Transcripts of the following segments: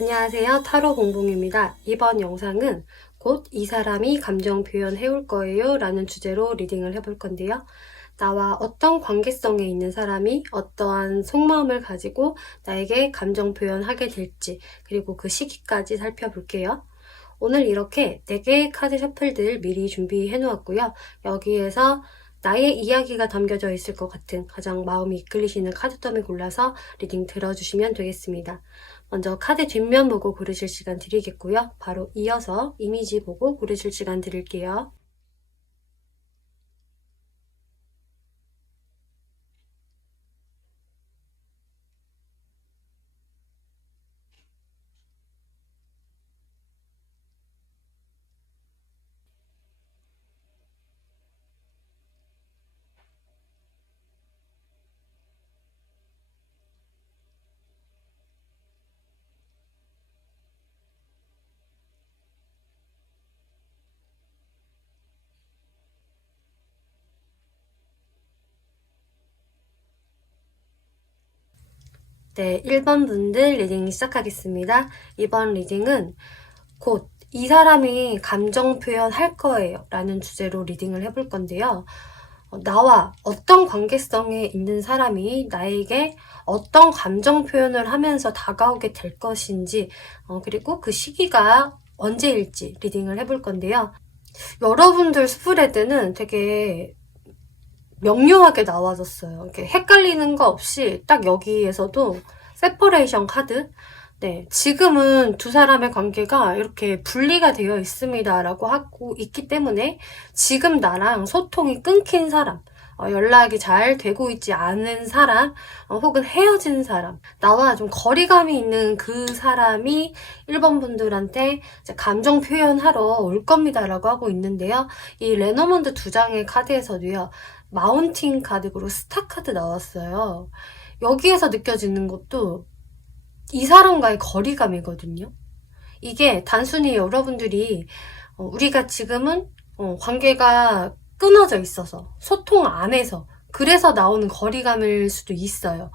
안녕하세요. 타로 봉봉입니다. 이번 영상은 곧 이 사람이 감정 표현해올 거예요 라는 주제로 리딩을 해볼 건데요. 나와 어떤 관계성에 있는 사람이 어떠한 속마음을 가지고 나에게 감정 표현하게 될지, 그리고 그 시기까지 살펴볼게요. 오늘 이렇게 4개의 카드 셔플들 미리 준비해 놓았고요. 여기에서 나의 이야기가 담겨져 있을 것 같은 가장 마음이 이끌리시는 카드덤을 골라서 리딩 들어주시면 되겠습니다. 먼저 카드 뒷면 보고 고르실 시간 드리겠고요. 바로 이어서 이미지 보고 고르실 시간 드릴게요. 네, 1번 분들 리딩 시작하겠습니다. 이번 리딩은 곧 이 사람이 감정 표현할 거예요 라는 주제로 리딩을 해볼 건데요. 나와 어떤 관계성에 있는 사람이 나에게 어떤 감정 표현을 하면서 다가오게 될 것인지, 그리고 그 시기가 언제일지 리딩을 해볼 건데요. 여러분들 스프레드는 되게 명료하게 나와졌어요. 이렇게 헷갈리는 거 없이 딱 여기에서도 세퍼레이션 카드, 네, 지금은 두 사람의 관계가 이렇게 분리가 되어 있습니다 라고 하고 있기 때문에 지금 나랑 소통이 끊긴 사람, 연락이 잘 되고 있지 않은 사람, 혹은 헤어진 사람, 나와 좀 거리감이 있는 그 사람이 1번 분들한테 이제 감정 표현하러 올 겁니다 라고 하고 있는데요. 이 레노먼드 2장의 카드에서도요, 마운틴 카드, 그리고 스타 카드 나왔어요. 여기에서 느껴지는 것도 이 사람과의 거리감이거든요. 이게 단순히 여러분들이 우리가 지금은 관계가 끊어져 있어서 소통 안 해서 그래서 나오는 거리감일 수도 있어요.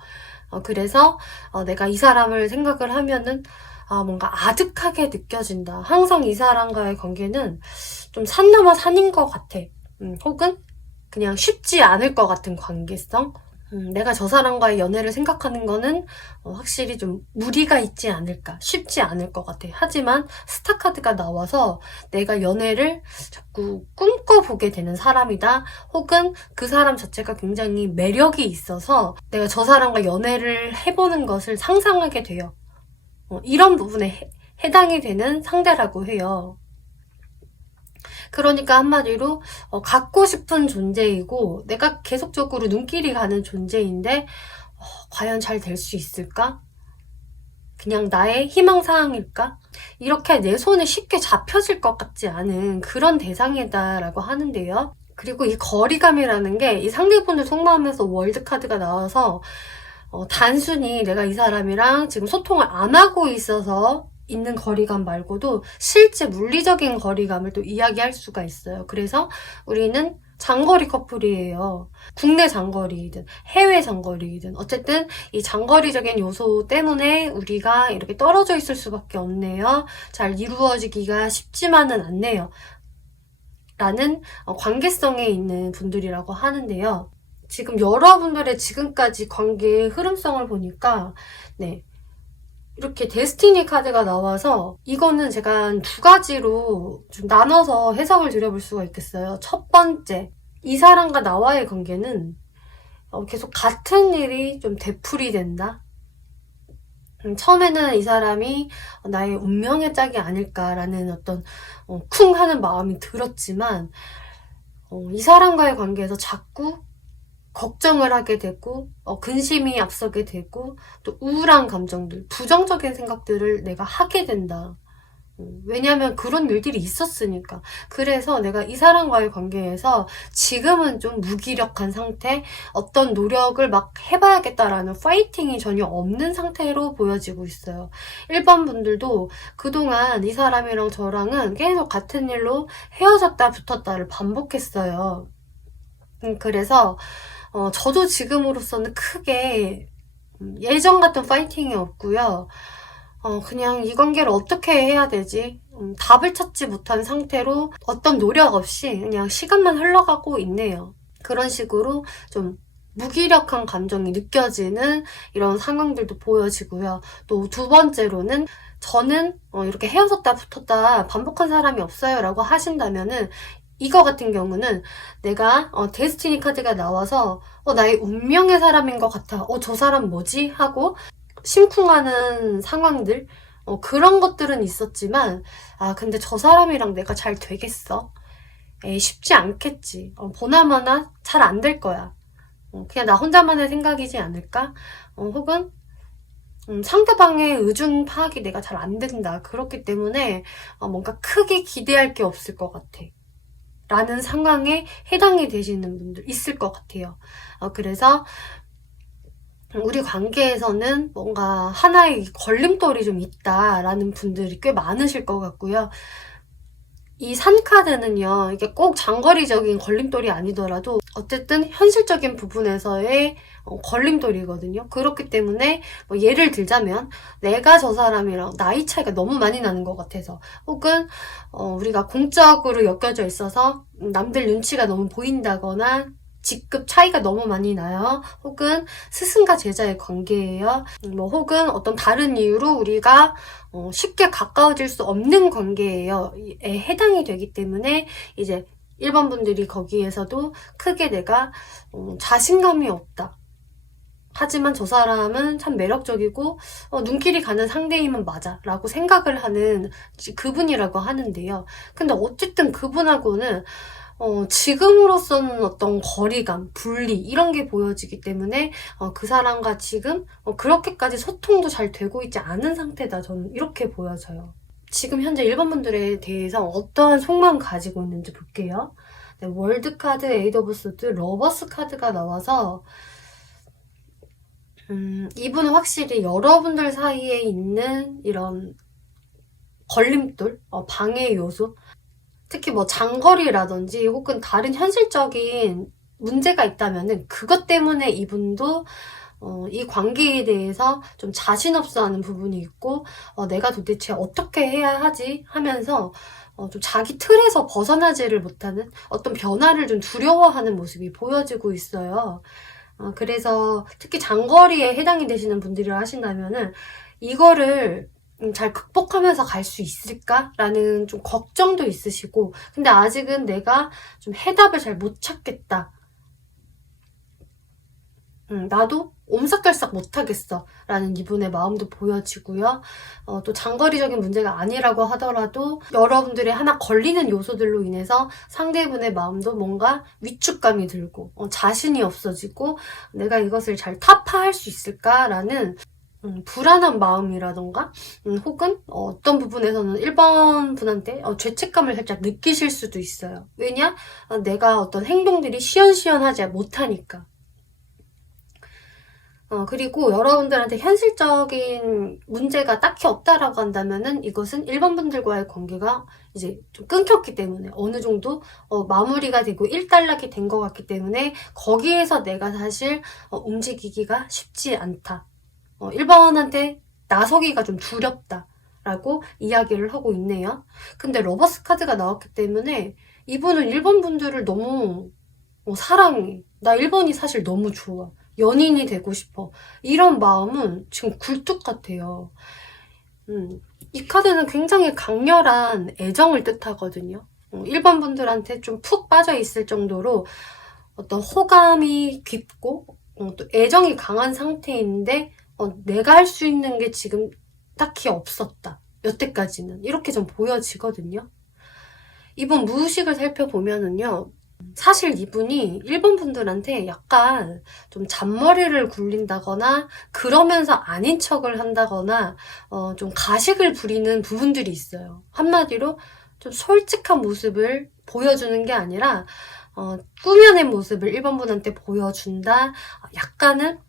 그래서 내가 이 사람을 생각을 하면은 뭔가 아득하게 느껴진다. 항상 이 사람과의 관계는 좀 산 넘어 산인 것 같아. 혹은 그냥 쉽지 않을 것 같은 관계성. 내가 저 사람과의 연애를 생각하는 거는 확실히 좀 무리가 있지 않을까, 쉽지 않을 것 같아. 하지만 스타카드가 나와서 내가 연애를 자꾸 꿈꿔보게 되는 사람이다. 혹은 그 사람 자체가 굉장히 매력이 있어서 내가 저 사람과 연애를 해보는 것을 상상하게 돼요. 이런 부분에 해당이 되는 상대라고 해요. 그러니까 한마디로 갖고 싶은 존재이고 내가 계속적으로 눈길이 가는 존재인데 과연 잘 될 수 있을까? 그냥 나의 희망사항일까? 이렇게 내 손에 쉽게 잡혀질 것 같지 않은 그런 대상이다라고 하는데요. 그리고 이 거리감이라는 게 이 상대분들 속마음에서 월드카드가 나와서 단순히 내가 이 사람이랑 지금 소통을 안 하고 있어서 있는 거리감 말고도 실제 물리적인 거리감을 또 이야기할 수가 있어요. 그래서 우리는 장거리 커플이에요. 국내 장거리이든 해외 장거리이든 어쨌든 이 장거리적인 요소 때문에 우리가 이렇게 떨어져 있을 수밖에 없네요. 잘 이루어지기가 쉽지만은 않네요. 라는 관계성에 있는 분들이라고 하는데요. 지금 여러분들의 지금까지 관계의 흐름성을 보니까 네, 이렇게 데스티니 카드가 나와서 이거는 제가 한 2가지로 좀 나눠서 해석을 드려볼 수가 있겠어요. 첫 번째, 이 사람과 나와의 관계는 계속 같은 일이 좀 되풀이 된다. 처음에는 이 사람이 나의 운명의 짝이 아닐까라는 어떤 쿵 하는 마음이 들었지만 이 사람과의 관계에서 자꾸 걱정을 하게 되고 근심이 앞서게 되고 또 우울한 감정들, 부정적인 생각들을 내가 하게 된다. 왜냐면 그런 일들이 있었으니까. 그래서 내가 이 사람과의 관계에서 지금은 좀 무기력한 상태, 어떤 노력을 막 해봐야겠다라는 파이팅이 전혀 없는 상태로 보여지고 있어요. 1번 분들도 그동안 이 사람이랑 저랑은 계속 같은 일로 헤어졌다 붙었다를 반복했어요. 그래서 저도 지금으로서는 크게 예전 같은 파이팅이 없고요. 그냥 이 관계를 어떻게 해야 되지? 답을 찾지 못한 상태로 어떤 노력 없이 그냥 시간만 흘러가고 있네요. 그런 식으로 좀 무기력한 감정이 느껴지는 이런 상황들도 보여지고요. 또 두 번째로는 저는 이렇게 헤어졌다 붙었다 반복한 사람이 없어요 라고 하신다면은 이거 같은 경우는 내가 데스티니 카드가 나와서 나의 운명의 사람인 것 같아. 저 사람 뭐지? 하고 심쿵하는 상황들 그런 것들은 있었지만 근데 저 사람이랑 내가 잘 되겠어? 에이, 쉽지 않겠지. 보나마나 잘 안 될 거야. 그냥 나 혼자만의 생각이지 않을까? 혹은 상대방의 의중 파악이 내가 잘 안 된다. 그렇기 때문에 뭔가 크게 기대할 게 없을 것 같아. 라는 상황에 해당이 되시는 분들 있을 것 같아요. 그래서 우리 관계에서는 뭔가 하나의 걸림돌이 좀 있다라는 분들이 꽤 많으실 것 같고요. 이 산카드는요, 이게 꼭 장거리적인 걸림돌이 아니더라도 어쨌든 현실적인 부분에서의 걸림돌이거든요. 그렇기 때문에 예를 들자면 내가 저 사람이랑 나이 차이가 너무 많이 나는 것 같아서 혹은 우리가 공적으로 엮여져 있어서 남들 눈치가 너무 보인다거나 직급 차이가 너무 많이 나요. 혹은 스승과 제자의 관계예요. 혹은 어떤 다른 이유로 우리가 쉽게 가까워질 수 없는 관계예요. 에 해당이 되기 때문에 이제 1번 분들이 거기에서도 크게 내가 자신감이 없다. 하지만 저 사람은 참 매력적이고 눈길이 가는 상대이면 맞아 라고 생각을 하는 그분이라고 하는데요. 근데 어쨌든 그분하고는 지금으로서는 어떤 거리감, 분리 이런 게 보여지기 때문에 그 사람과 지금 그렇게까지 소통도 잘 되고 있지 않은 상태다. 저는 이렇게 보여져요. 지금 현재 1번 분들에 대해서 어떠한 속마음 가지고 있는지 볼게요. 네, 월드 카드, 에이드 오브 소드, 러버스 카드가 나와서 이분은 확실히 여러분들 사이에 있는 이런 걸림돌, 방해 요소, 특히 뭐 장거리라든지 혹은 다른 현실적인 문제가 있다면은 그것 때문에 이분도 이 관계에 대해서 좀 자신 없어 하는 부분이 있고 내가 도대체 어떻게 해야 하지 하면서 좀 자기 틀에서 벗어나지를 못하는 어떤 변화를 좀 두려워하는 모습이 보여지고 있어요. 그래서 특히 장거리에 해당이 되시는 분들이라 하신다면은 이거를 잘 극복하면서 갈 수 있을까라는 좀 걱정도 있으시고 근데 아직은 내가 좀 해답을 잘 못 찾겠다. 나도 옴삭달싹 못하겠어 라는 이분의 마음도 보여지고요. 또 장거리적인 문제가 아니라고 하더라도 여러분들의 하나 걸리는 요소들로 인해서 상대분의 마음도 뭔가 위축감이 들고 자신이 없어지고 내가 이것을 잘 타파할 수 있을까라는 불안한 마음이라던가 혹은 어떤 부분에서는 1번 분한테 죄책감을 살짝 느끼실 수도 있어요. 왜냐? 내가 어떤 행동들이 시원시원하지 못하니까. 그리고 여러분들한테 현실적인 문제가 딱히 없다라고 한다면은 이것은 1번 분들과의 관계가 이제 좀 끊겼기 때문에 어느 정도 마무리가 되고 일단락이 된 것 같기 때문에 거기에서 내가 사실 움직이기가 쉽지 않다. 1번한테 나서기가 좀 두렵다 라고 이야기를 하고 있네요. 근데 러버스 카드가 나왔기 때문에 이분은 1번 분들을 너무 사랑해. 나 1번이 사실 너무 좋아. 연인이 되고 싶어. 이런 마음은 지금 굴뚝 같아요. 이 카드는 굉장히 강렬한 애정을 뜻하거든요. 1번 분들한테 좀 푹 빠져 있을 정도로 어떤 호감이 깊고 또 애정이 강한 상태인데 내가 할 수 있는 게 지금 딱히 없었다. 여태까지는. 이렇게 좀 보여지거든요. 이분 무의식을 살펴보면은요. 사실 이분이 1번 분들한테 약간 좀 잔머리를 굴린다거나 그러면서 아닌 척을 한다거나 좀 가식을 부리는 부분들이 있어요. 한마디로 좀 솔직한 모습을 보여주는 게 아니라 꾸며낸 모습을 1번 분한테 보여준다. 약간은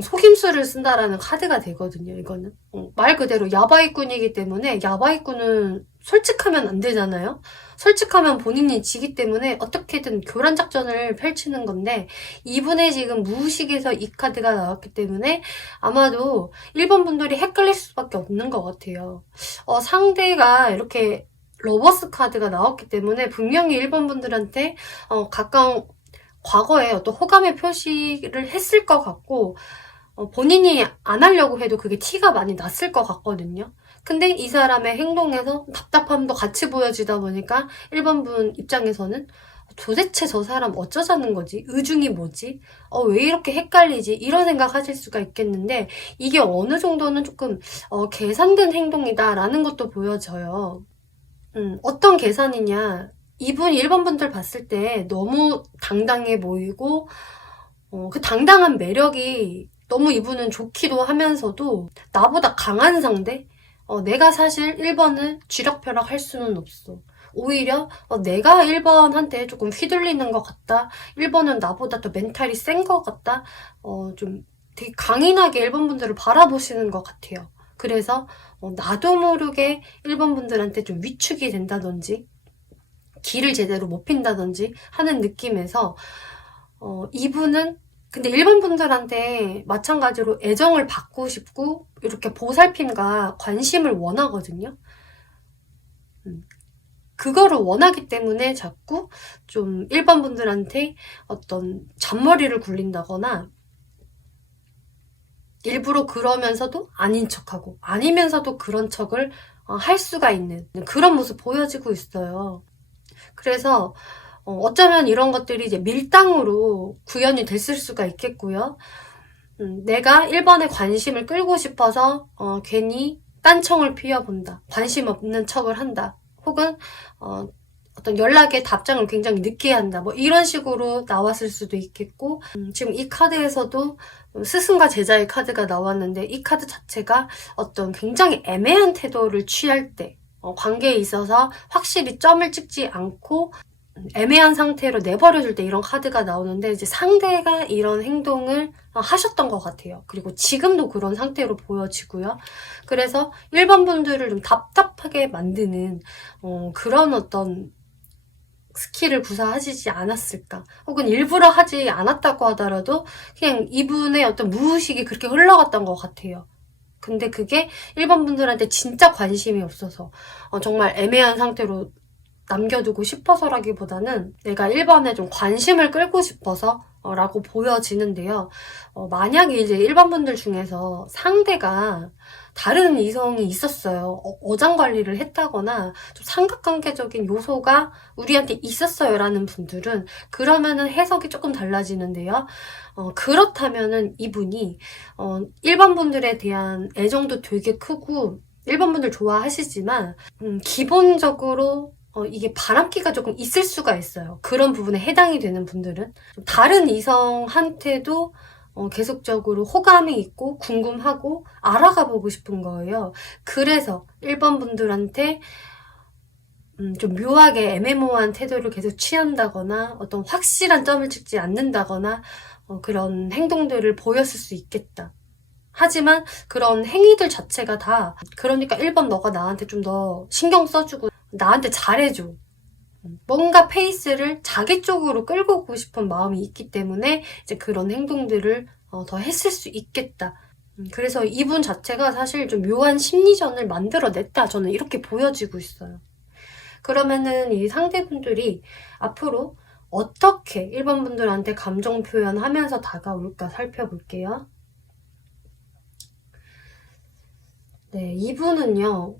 속임수를 쓴다라는 카드가 되거든요, 이거는. 말 그대로 야바이꾼이기 때문에 야바이꾼은 솔직하면 안 되잖아요? 솔직하면 본인이 지기 때문에 어떻게든 교란 작전을 펼치는 건데, 이분의 지금 무의식에서 이 카드가 나왔기 때문에 아마도 1번 분들이 헷갈릴 수밖에 없는 것 같아요. 상대가 이렇게 러버스 카드가 나왔기 때문에 분명히 1번 분들한테 가까운 과거에 어떤 호감의 표시를 했을 것 같고, 본인이 안 하려고 해도 그게 티가 많이 났을 것 같거든요. 근데 이 사람의 행동에서 답답함도 같이 보여지다 보니까 1번 분 입장에서는 도대체 저 사람 어쩌자는 거지? 의중이 뭐지? 왜 이렇게 헷갈리지? 이런 생각 하실 수가 있겠는데, 이게 어느 정도는 조금 계산된 행동이다라는 것도 보여져요. 어떤 계산이냐? 이분 1번 분들 봤을 때 너무 당당해 보이고, 그 당당한 매력이 너무 이분은 좋기도 하면서도 나보다 강한 상대? 내가 사실 1번을 쥐락펴락 할 수는 없어. 오히려 내가 1번한테 조금 휘둘리는 것 같다. 1번은 나보다 더 멘탈이 센 것 같다. 좀 되게 강인하게 1번 분들을 바라보시는 것 같아요. 그래서 나도 모르게 1번 분들한테 좀 위축이 된다든지 길을 제대로 못 핀다든지 하는 느낌에서 이분은 근데 일반 분들한테 마찬가지로 애정을 받고 싶고 이렇게 보살핌과 관심을 원하거든요. 그거를 원하기 때문에 자꾸 좀 일반 분들한테 어떤 잔머리를 굴린다거나 일부러 그러면서도 아닌 척하고 아니면서도 그런 척을 할 수가 있는 그런 모습 보여지고 있어요. 그래서 어쩌면 이런 것들이 이제 밀당으로 구현이 됐을 수가 있겠고요. 내가 1번에 관심을 끌고 싶어서 괜히 딴청을 피워본다. 관심 없는 척을 한다. 혹은 어떤 연락에 답장을 굉장히 늦게 한다. 뭐 이런 식으로 나왔을 수도 있겠고 지금 이 카드에서도 스승과 제자의 카드가 나왔는데 이 카드 자체가 어떤 굉장히 애매한 태도를 취할 때 관계에 있어서 확실히 점을 찍지 않고 애매한 상태로 내버려줄 때 이런 카드가 나오는데 이제 상대가 이런 행동을 하셨던 것 같아요. 그리고 지금도 그런 상태로 보여지고요. 그래서 1번 분들을 좀 답답하게 만드는 그런 어떤 스킬을 구사하시지 않았을까. 혹은 일부러 하지 않았다고 하더라도 그냥 이분의 어떤 무의식이 그렇게 흘러갔던 것 같아요. 근데 그게 1번 분들한테 진짜 관심이 없어서 정말 애매한 상태로 남겨두고 싶어서라기보다는 내가 1번에 좀 관심을 끌고 싶어서 라고 보여지는데요. 만약에 이제 일반 분들 중에서 상대가 다른 이성이 있었어요. 어장관리를 했다거나 좀 삼각관계적인 요소가 우리한테 있었어요 라는 분들은 그러면은 해석이 조금 달라지는데요. 그렇다면은 이분이 일반 분들에 대한 애정도 되게 크고 일반 분들 좋아하시지만 기본적으로 이게 바람기가 조금 있을 수가 있어요. 그런 부분에 해당이 되는 분들은 다른 이성한테도 계속적으로 호감이 있고 궁금하고 알아가 보고 싶은 거예요. 그래서 1번 분들한테 좀 묘하게 애매모호한 태도를 계속 취한다거나 어떤 확실한 점을 찍지 않는다거나 그런 행동들을 보였을 수 있겠다. 하지만 그런 행위들 자체가 다 그러니까 1번 너가 나한테 좀 더 신경 써주고 나한테 잘해줘. 뭔가 페이스를 자기 쪽으로 끌고 오고 싶은 마음이 있기 때문에 이제 그런 행동들을 더 했을 수 있겠다. 그래서 이분 자체가 사실 좀 묘한 심리전을 만들어냈다. 저는 이렇게 보여지고 있어요. 그러면은 이 상대분들이 앞으로 어떻게 1번 분들한테 감정 표현하면서 다가올까 살펴볼게요. 네, 이분은요.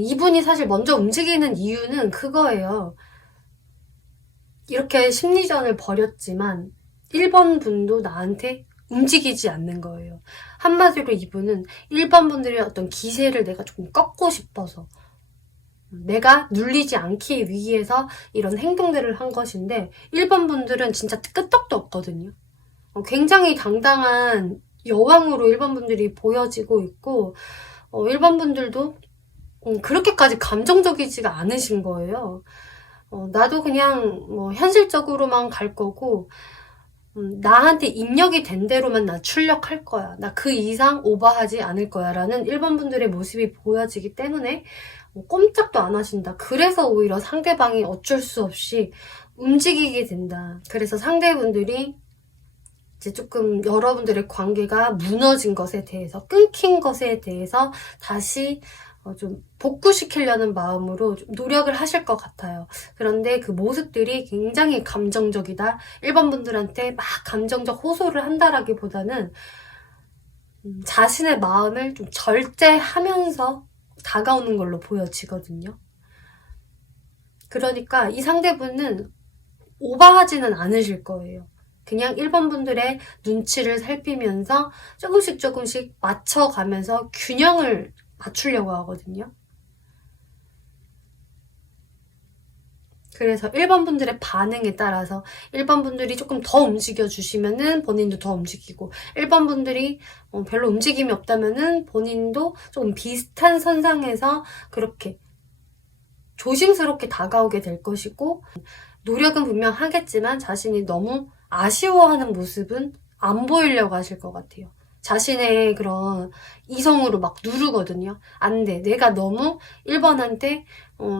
이분이 사실 먼저 움직이는 이유는 그거예요. 이렇게 심리전을 벌였지만 1번 분도 나한테 움직이지 않는 거예요. 한마디로 이분은 1번 분들의 어떤 기세를 내가 조금 꺾고 싶어서 내가 눌리지 않기 위해서 이런 행동들을 한 것인데 1번 분들은 진짜 끄떡도 없거든요. 굉장히 당당한 여왕으로 1번 분들이 보여지고 있고 1번 분들도 그렇게까지 감정적이지가 않으신 거예요. 나도 그냥 뭐 현실적으로만 갈 거고 나한테 입력이 된 대로만 나 출력할 거야. 나 그 이상 오버하지 않을 거야. 라는 1번 분들의 모습이 보여지기 때문에 꼼짝도 안 하신다. 그래서 오히려 상대방이 어쩔 수 없이 움직이게 된다. 그래서 상대분들이 이제 조금 여러분들의 관계가 무너진 것에 대해서, 끊긴 것에 대해서 다시 좀 복구시키려는 마음으로 좀 노력을 하실 것 같아요. 그런데 그 모습들이 굉장히 감정적이다. 1번 분들한테 막 감정적 호소를 한다라기보다는 자신의 마음을 좀 절제하면서 다가오는 걸로 보여지거든요. 그러니까 이 상대분은 오버하지는 않으실 거예요. 그냥 1번 분들의 눈치를 살피면서 조금씩 맞춰가면서 균형을 맞추려고 하거든요. 그래서 1번 분들의 반응에 따라서 1번 분들이 조금 더 움직여주시면은 본인도 더 움직이고, 1번 분들이 별로 움직임이 없다면은 본인도 조금 비슷한 선상에서 그렇게 조심스럽게 다가오게 될 것이고, 노력은 분명 하겠지만 자신이 너무 아쉬워하는 모습은 안 보이려고 하실 것 같아요. 자신의 그런 이성으로 막 누르거든요. 안 돼. 내가 너무 1번한테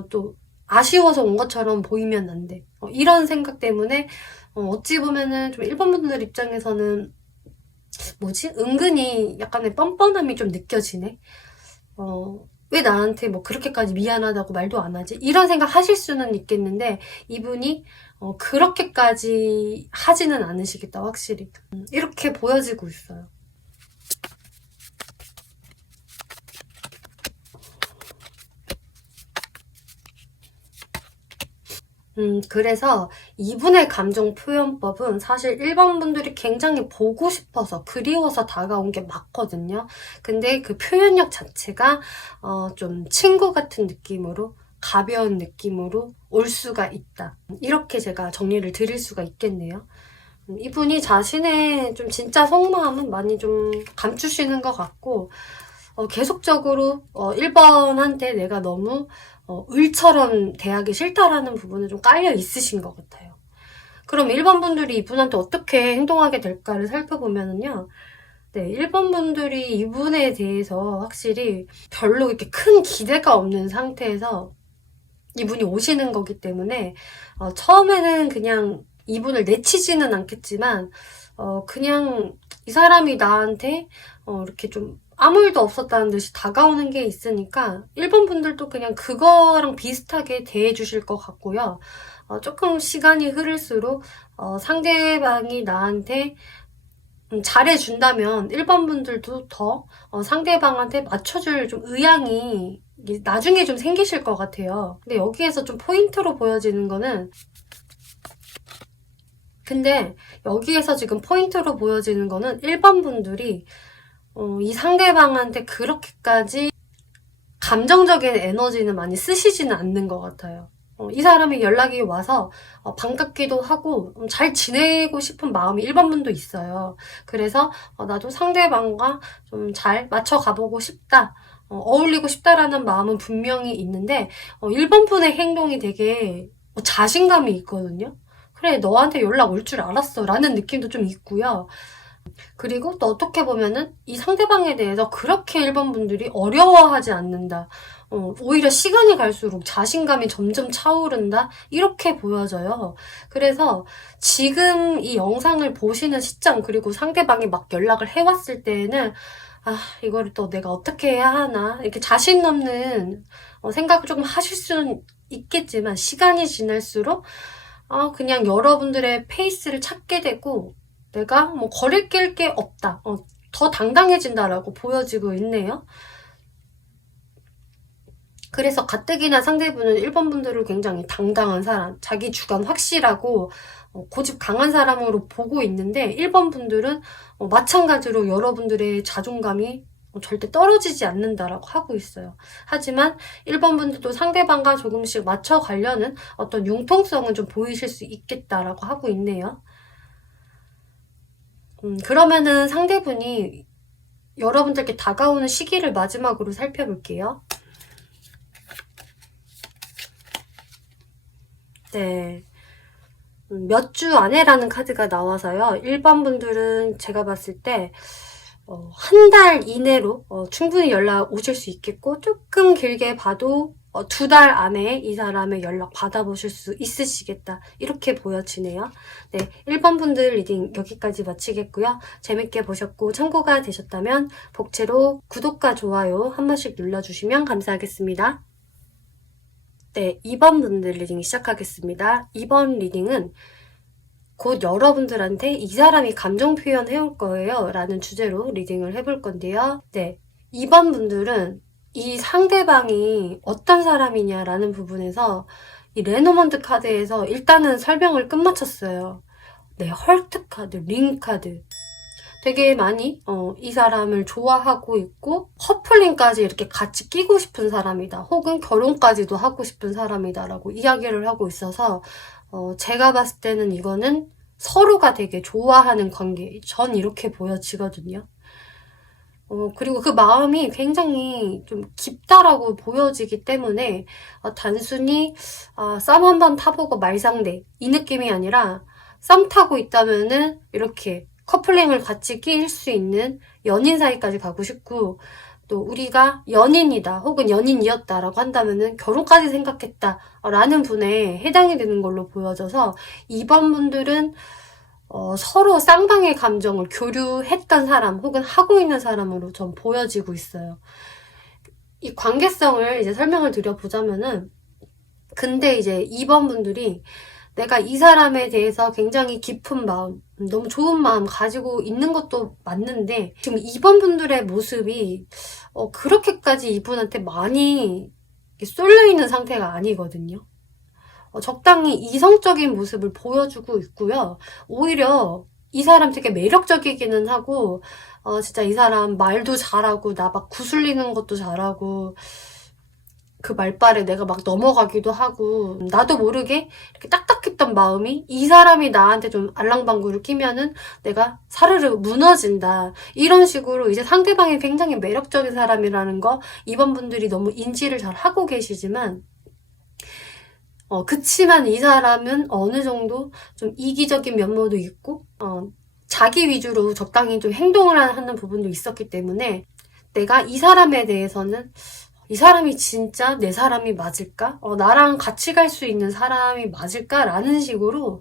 또 아쉬워서 온 것처럼 보이면 안 돼. 이런 생각 때문에 어찌 보면은 좀 1번 분들 입장에서는 은근히 약간의 뻔뻔함이 좀 느껴지네. 왜 나한테 뭐 그렇게까지 미안하다고 말도 안 하지? 이런 생각 하실 수는 있겠는데 이분이 그렇게까지 하지는 않으시겠다, 확실히. 이렇게 보여지고 있어요. 그래서 이분의 감정 표현법은 사실 1번 분들이 굉장히 보고 싶어서 그리워서 다가온 게 맞거든요. 근데 그 표현력 자체가 좀 친구 같은 느낌으로, 가벼운 느낌으로 올 수가 있다. 이렇게 제가 정리를 드릴 수가 있겠네요. 이분이 자신의 좀 진짜 속마음은 많이 좀 감추시는 것 같고, 계속적으로 1번한테 내가 너무 을처럼 대하기 싫다라는 부분은 좀 깔려 있으신 것 같아요. 그럼 1번 분들이 이분한테 어떻게 행동하게 될까를 살펴보면은요. 네, 1번 분들이 이분에 대해서 확실히 별로 이렇게 큰 기대가 없는 상태에서 이분이 오시는 거기 때문에 처음에는 그냥 이분을 내치지는 않겠지만 그냥 이 사람이 나한테 이렇게 좀 아무 일도 없었다는 듯이 다가오는 게 있으니까 1번 분들도 그냥 그거랑 비슷하게 대해주실 것 같고요. 조금 시간이 흐를수록 상대방이 나한테 잘해준다면 1번 분들도 더 상대방한테 맞춰줄 좀 의향이 나중에 좀 생기실 것 같아요. 근데 여기에서 좀 포인트로 보여지는 거는 지금 포인트로 보여지는 거는 1번 분들이 이 상대방한테 그렇게까지 감정적인 에너지는 많이 쓰시지는 않는 것 같아요. 이 사람이 연락이 와서 반갑기도 하고 잘 지내고 싶은 마음이 1번 분도 있어요. 그래서 나도 상대방과 좀 잘 맞춰 가보고 싶다. 어울리고 싶다라는 마음은 분명히 있는데 1번 분의 행동이 되게 자신감이 있거든요. 그래, 너한테 연락 올 줄 알았어 라는 느낌도 좀 있고요. 그리고 또 어떻게 보면은 이 상대방에 대해서 그렇게 1번 분들이 어려워하지 않는다. 오히려 시간이 갈수록 자신감이 점점 차오른다. 이렇게 보여져요. 그래서 지금 이 영상을 보시는 시점, 그리고 상대방이 막 연락을 해왔을 때에는 이거를 또 내가 어떻게 해야 하나. 이렇게 자신 없는 생각을 조금 하실 수는 있겠지만 시간이 지날수록 그냥 여러분들의 페이스를 찾게 되고 내가 뭐 거리낄 게 없다. 더 당당해진다라고 보여지고 있네요. 그래서 가뜩이나 상대분은 1번 분들을 굉장히 당당한 사람, 자기 주관 확실하고 고집 강한 사람으로 보고 있는데 1번 분들은 마찬가지로 여러분들의 자존감이 절대 떨어지지 않는다라고 하고 있어요. 하지만 1번 분들도 상대방과 조금씩 맞춰가려는 어떤 융통성은 좀 보이실 수 있겠다라고 하고 있네요. 그러면은 상대분이 여러분들께 다가오는 시기를 마지막으로 살펴볼게요. 네. 몇 주 안에라는 카드가 나와서요. 1번 분들은 제가 봤을 때 한 달 이내로 충분히 연락 오실 수 있겠고, 조금 길게 봐도 2달 안에 이 사람의 연락 받아보실 수 있으시겠다, 이렇게 보여지네요. 네, 1번 분들 리딩 여기까지 마치겠고요. 재밌게 보셨고 참고가 되셨다면 복채로 구독과 좋아요 한 번씩 눌러주시면 감사하겠습니다. 네, 2번 분들 리딩 시작하겠습니다. 2번 리딩은 곧 여러분들한테 이 사람이 감정 표현해올 거예요 라는 주제로 리딩을 해볼 건데요. 네, 2번 분들은 이 상대방이 어떤 사람이냐라는 부분에서 이 레노먼트 카드에서 일단은 설명을 끝마쳤어요. 네, 헐트 카드, 링 카드. 되게 많이 이 사람을 좋아하고 있고 커플링까지 이렇게 같이 끼고 싶은 사람이다, 혹은 결혼까지도 하고 싶은 사람이다 라고 이야기를 하고 있어서 제가 봤을 때는 이거는 서로가 되게 좋아하는 관계, 전 이렇게 보여지거든요. 그리고 그 마음이 굉장히 좀 깊다라고 보여지기 때문에 단순히 썸 한번 타보고 말상대 이 느낌이 아니라, 썸 타고 있다면은 이렇게 커플링을 같이 낄 수 있는 연인 사이까지 가고 싶고, 또 우리가 연인이다 혹은 연인이었다라고 한다면은 결혼까지 생각했다 라는 분에 해당이 되는 걸로 보여져서, 2번 분들은 서로 쌍방의 감정을 교류했던 사람 혹은 하고 있는 사람으로 전 보여지고 있어요. 이 관계성을 이제 설명을 드려보자면은, 근데 이제 2번 분들이 내가 이 사람에 대해서 굉장히 깊은 마음, 너무 좋은 마음 가지고 있는 것도 맞는데, 지금 2번 분들의 모습이 그렇게까지 이분한테 많이 쏠려 있는 상태가 아니거든요. 적당히 이성적인 모습을 보여주고 있고요. 오히려 이 사람 되게 매력적이기는 하고, 진짜 이 사람 말도 잘하고 나 막 구슬리는 것도 잘하고, 그 말발에 내가 막 넘어가기도 하고, 나도 모르게 이렇게 딱딱했던 마음이 이 사람이 나한테 좀 알랑방구를 끼면은 내가 사르르 무너진다, 이런 식으로 이제 상대방이 굉장히 매력적인 사람이라는 거 2번 분들이 너무 인지를 잘 하고 계시지만, 그치만 이 사람은 어느 정도 좀 이기적인 면모도 있고, 자기 위주로 적당히 좀 행동을 하는 부분도 있었기 때문에, 내가 이 사람에 대해서는 이 사람이 진짜 내 사람이 맞을까? 나랑 같이 갈 수 있는 사람이 맞을까? 라는 식으로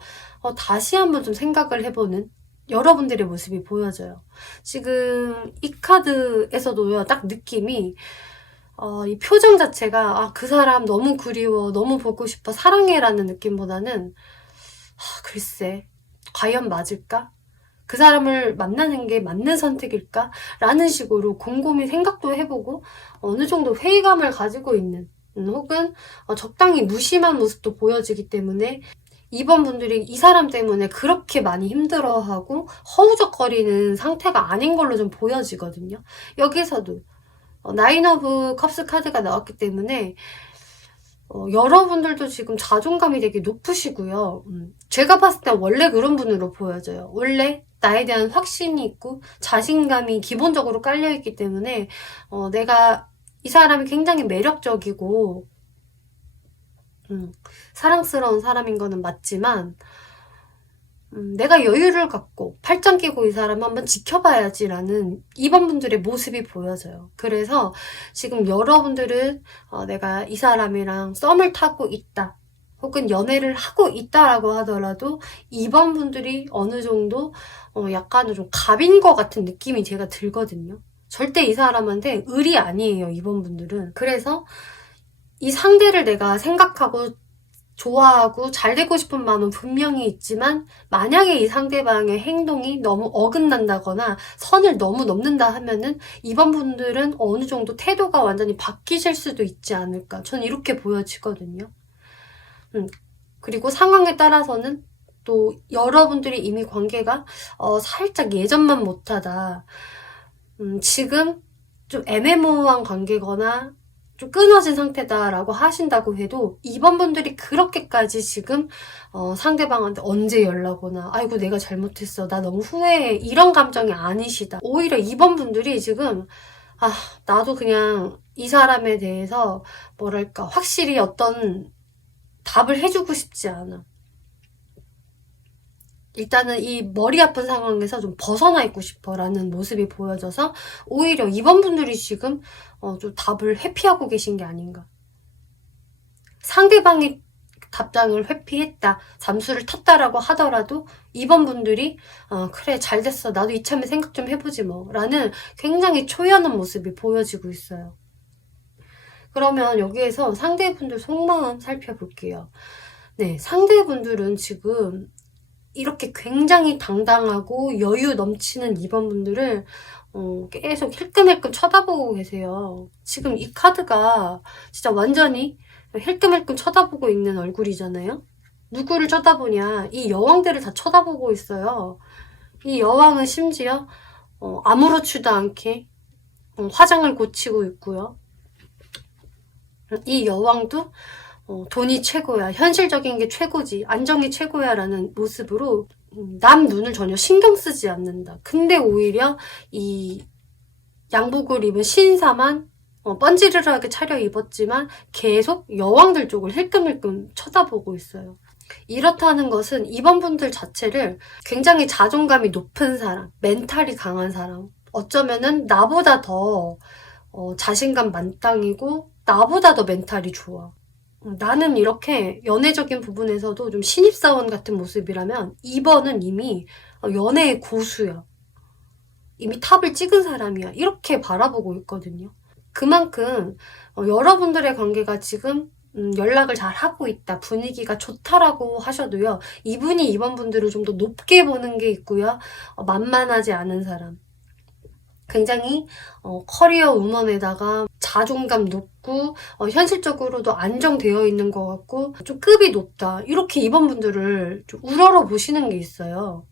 다시 한번 좀 생각을 해보는 여러분들의 모습이 보여져요. 지금 이 카드에서도요, 딱 느낌이 이 표정 자체가 그 사람 너무 그리워, 너무 보고 싶어, 사랑해라는 느낌보다는 글쎄, 과연 맞을까? 그 사람을 만나는 게 맞는 선택일까? 라는 식으로 곰곰이 생각도 해보고 어느 정도 회의감을 가지고 있는, 혹은 적당히 무심한 모습도 보여지기 때문에 2번 분들이 이 사람 때문에 그렇게 많이 힘들어하고 허우적거리는 상태가 아닌 걸로 좀 보여지거든요. 여기서도 나인 오브 컵스 카드가 나왔기 때문에 여러분들도 지금 자존감이 되게 높으시고요. 제가 봤을 때 원래 그런 분으로 보여져요. 원래 나에 대한 확신이 있고 자신감이 기본적으로 깔려있기 때문에 내가 이 사람이 굉장히 매력적이고 사랑스러운 사람인 거는 맞지만, 내가 여유를 갖고 팔짱 끼고 이 사람 한번 지켜봐야지라는 2번 분들의 모습이 보여져요. 그래서 지금 여러분들은 내가 이 사람이랑 썸을 타고 있다, 혹은 연애를 하고 있다라고 하더라도 2번 분들이 어느 정도 약간은 좀 갑인 것 같은 느낌이 제가 들거든요. 절대 이 사람한테 을이 아니에요, 2번 분들은. 그래서 이 상대를 내가 생각하고 좋아하고 잘 되고 싶은 마음은 분명히 있지만, 만약에 이 상대방의 행동이 너무 어긋난다거나 선을 너무 넘는다 하면은 2번 분들은 어느 정도 태도가 완전히 바뀌실 수도 있지 않을까, 전 이렇게 보여지거든요. 그리고 상황에 따라서는 또 여러분들이 이미 관계가 살짝 예전만 못하다, 지금 좀 애매모호한 관계거나 좀 끊어진 상태다라고 하신다고 해도 2번 분들이 그렇게까지 지금 상대방한테 언제 연락 오나, 아이고 내가 잘못했어, 나 너무 후회해, 이런 감정이 아니시다. 오히려 2번 분들이 지금 나도 그냥 이 사람에 대해서 뭐랄까 확실히 어떤 답을 해주고 싶지 않아. 일단은 이 머리 아픈 상황에서 좀 벗어나 있고 싶어 라는 모습이 보여져서 오히려 이번 분들이 지금 좀 답을 회피하고 계신 게 아닌가. 상대방이 답장을 회피했다, 잠수를 탔다라고 하더라도 이번 분들이 그래 잘 됐어, 나도 이참에 생각 좀 해보지 뭐 라는 굉장히 초연한 모습이 보여지고 있어요. 그러면 여기에서 상대분들 속마음 살펴볼게요. 네, 상대분들은 지금 이렇게 굉장히 당당하고 여유 넘치는 이번 분들을 계속 힐끔힐끔 쳐다보고 계세요. 지금 이 카드가 진짜 완전히 힐끔힐끔 쳐다보고 있는 얼굴이잖아요. 누구를 쳐다보냐, 이 여왕들을 다 쳐다보고 있어요. 이 여왕은 심지어 아무렇지도 않게 화장을 고치고 있고요. 이 여왕도 돈이 최고야, 현실적인 게 최고지, 안정이 최고야 라는 모습으로 남 눈을 전혀 신경 쓰지 않는다. 근데 오히려 이 양복을 입은 신사만 번지르르하게 차려입었지만 계속 여왕들 쪽을 힐끔힐끔 쳐다보고 있어요. 이렇다는 것은 이번 분들 자체를 굉장히 자존감이 높은 사람, 멘탈이 강한 사람, 어쩌면은 나보다 더 자신감 만땅이고 나보다 더 멘탈이 좋아. 나는 이렇게 연애적인 부분에서도 좀 신입사원 같은 모습이라면 이번은 이미 연애의 고수야. 이미 탑을 찍은 사람이야. 이렇게 바라보고 있거든요. 그만큼 여러분들의 관계가 지금 연락을 잘 하고 있다, 분위기가 좋다라고 하셔도요, 이분이 이번 분들을 좀 더 높게 보는 게 있고요, 만만하지 않은 사람, 굉장히 커리어 우먼에다가 자존감 높고 현실적으로도 안정되어 있는 것 같고 좀 급이 높다, 이렇게 이번 분들을 좀 우러러 보시는 게 있어요.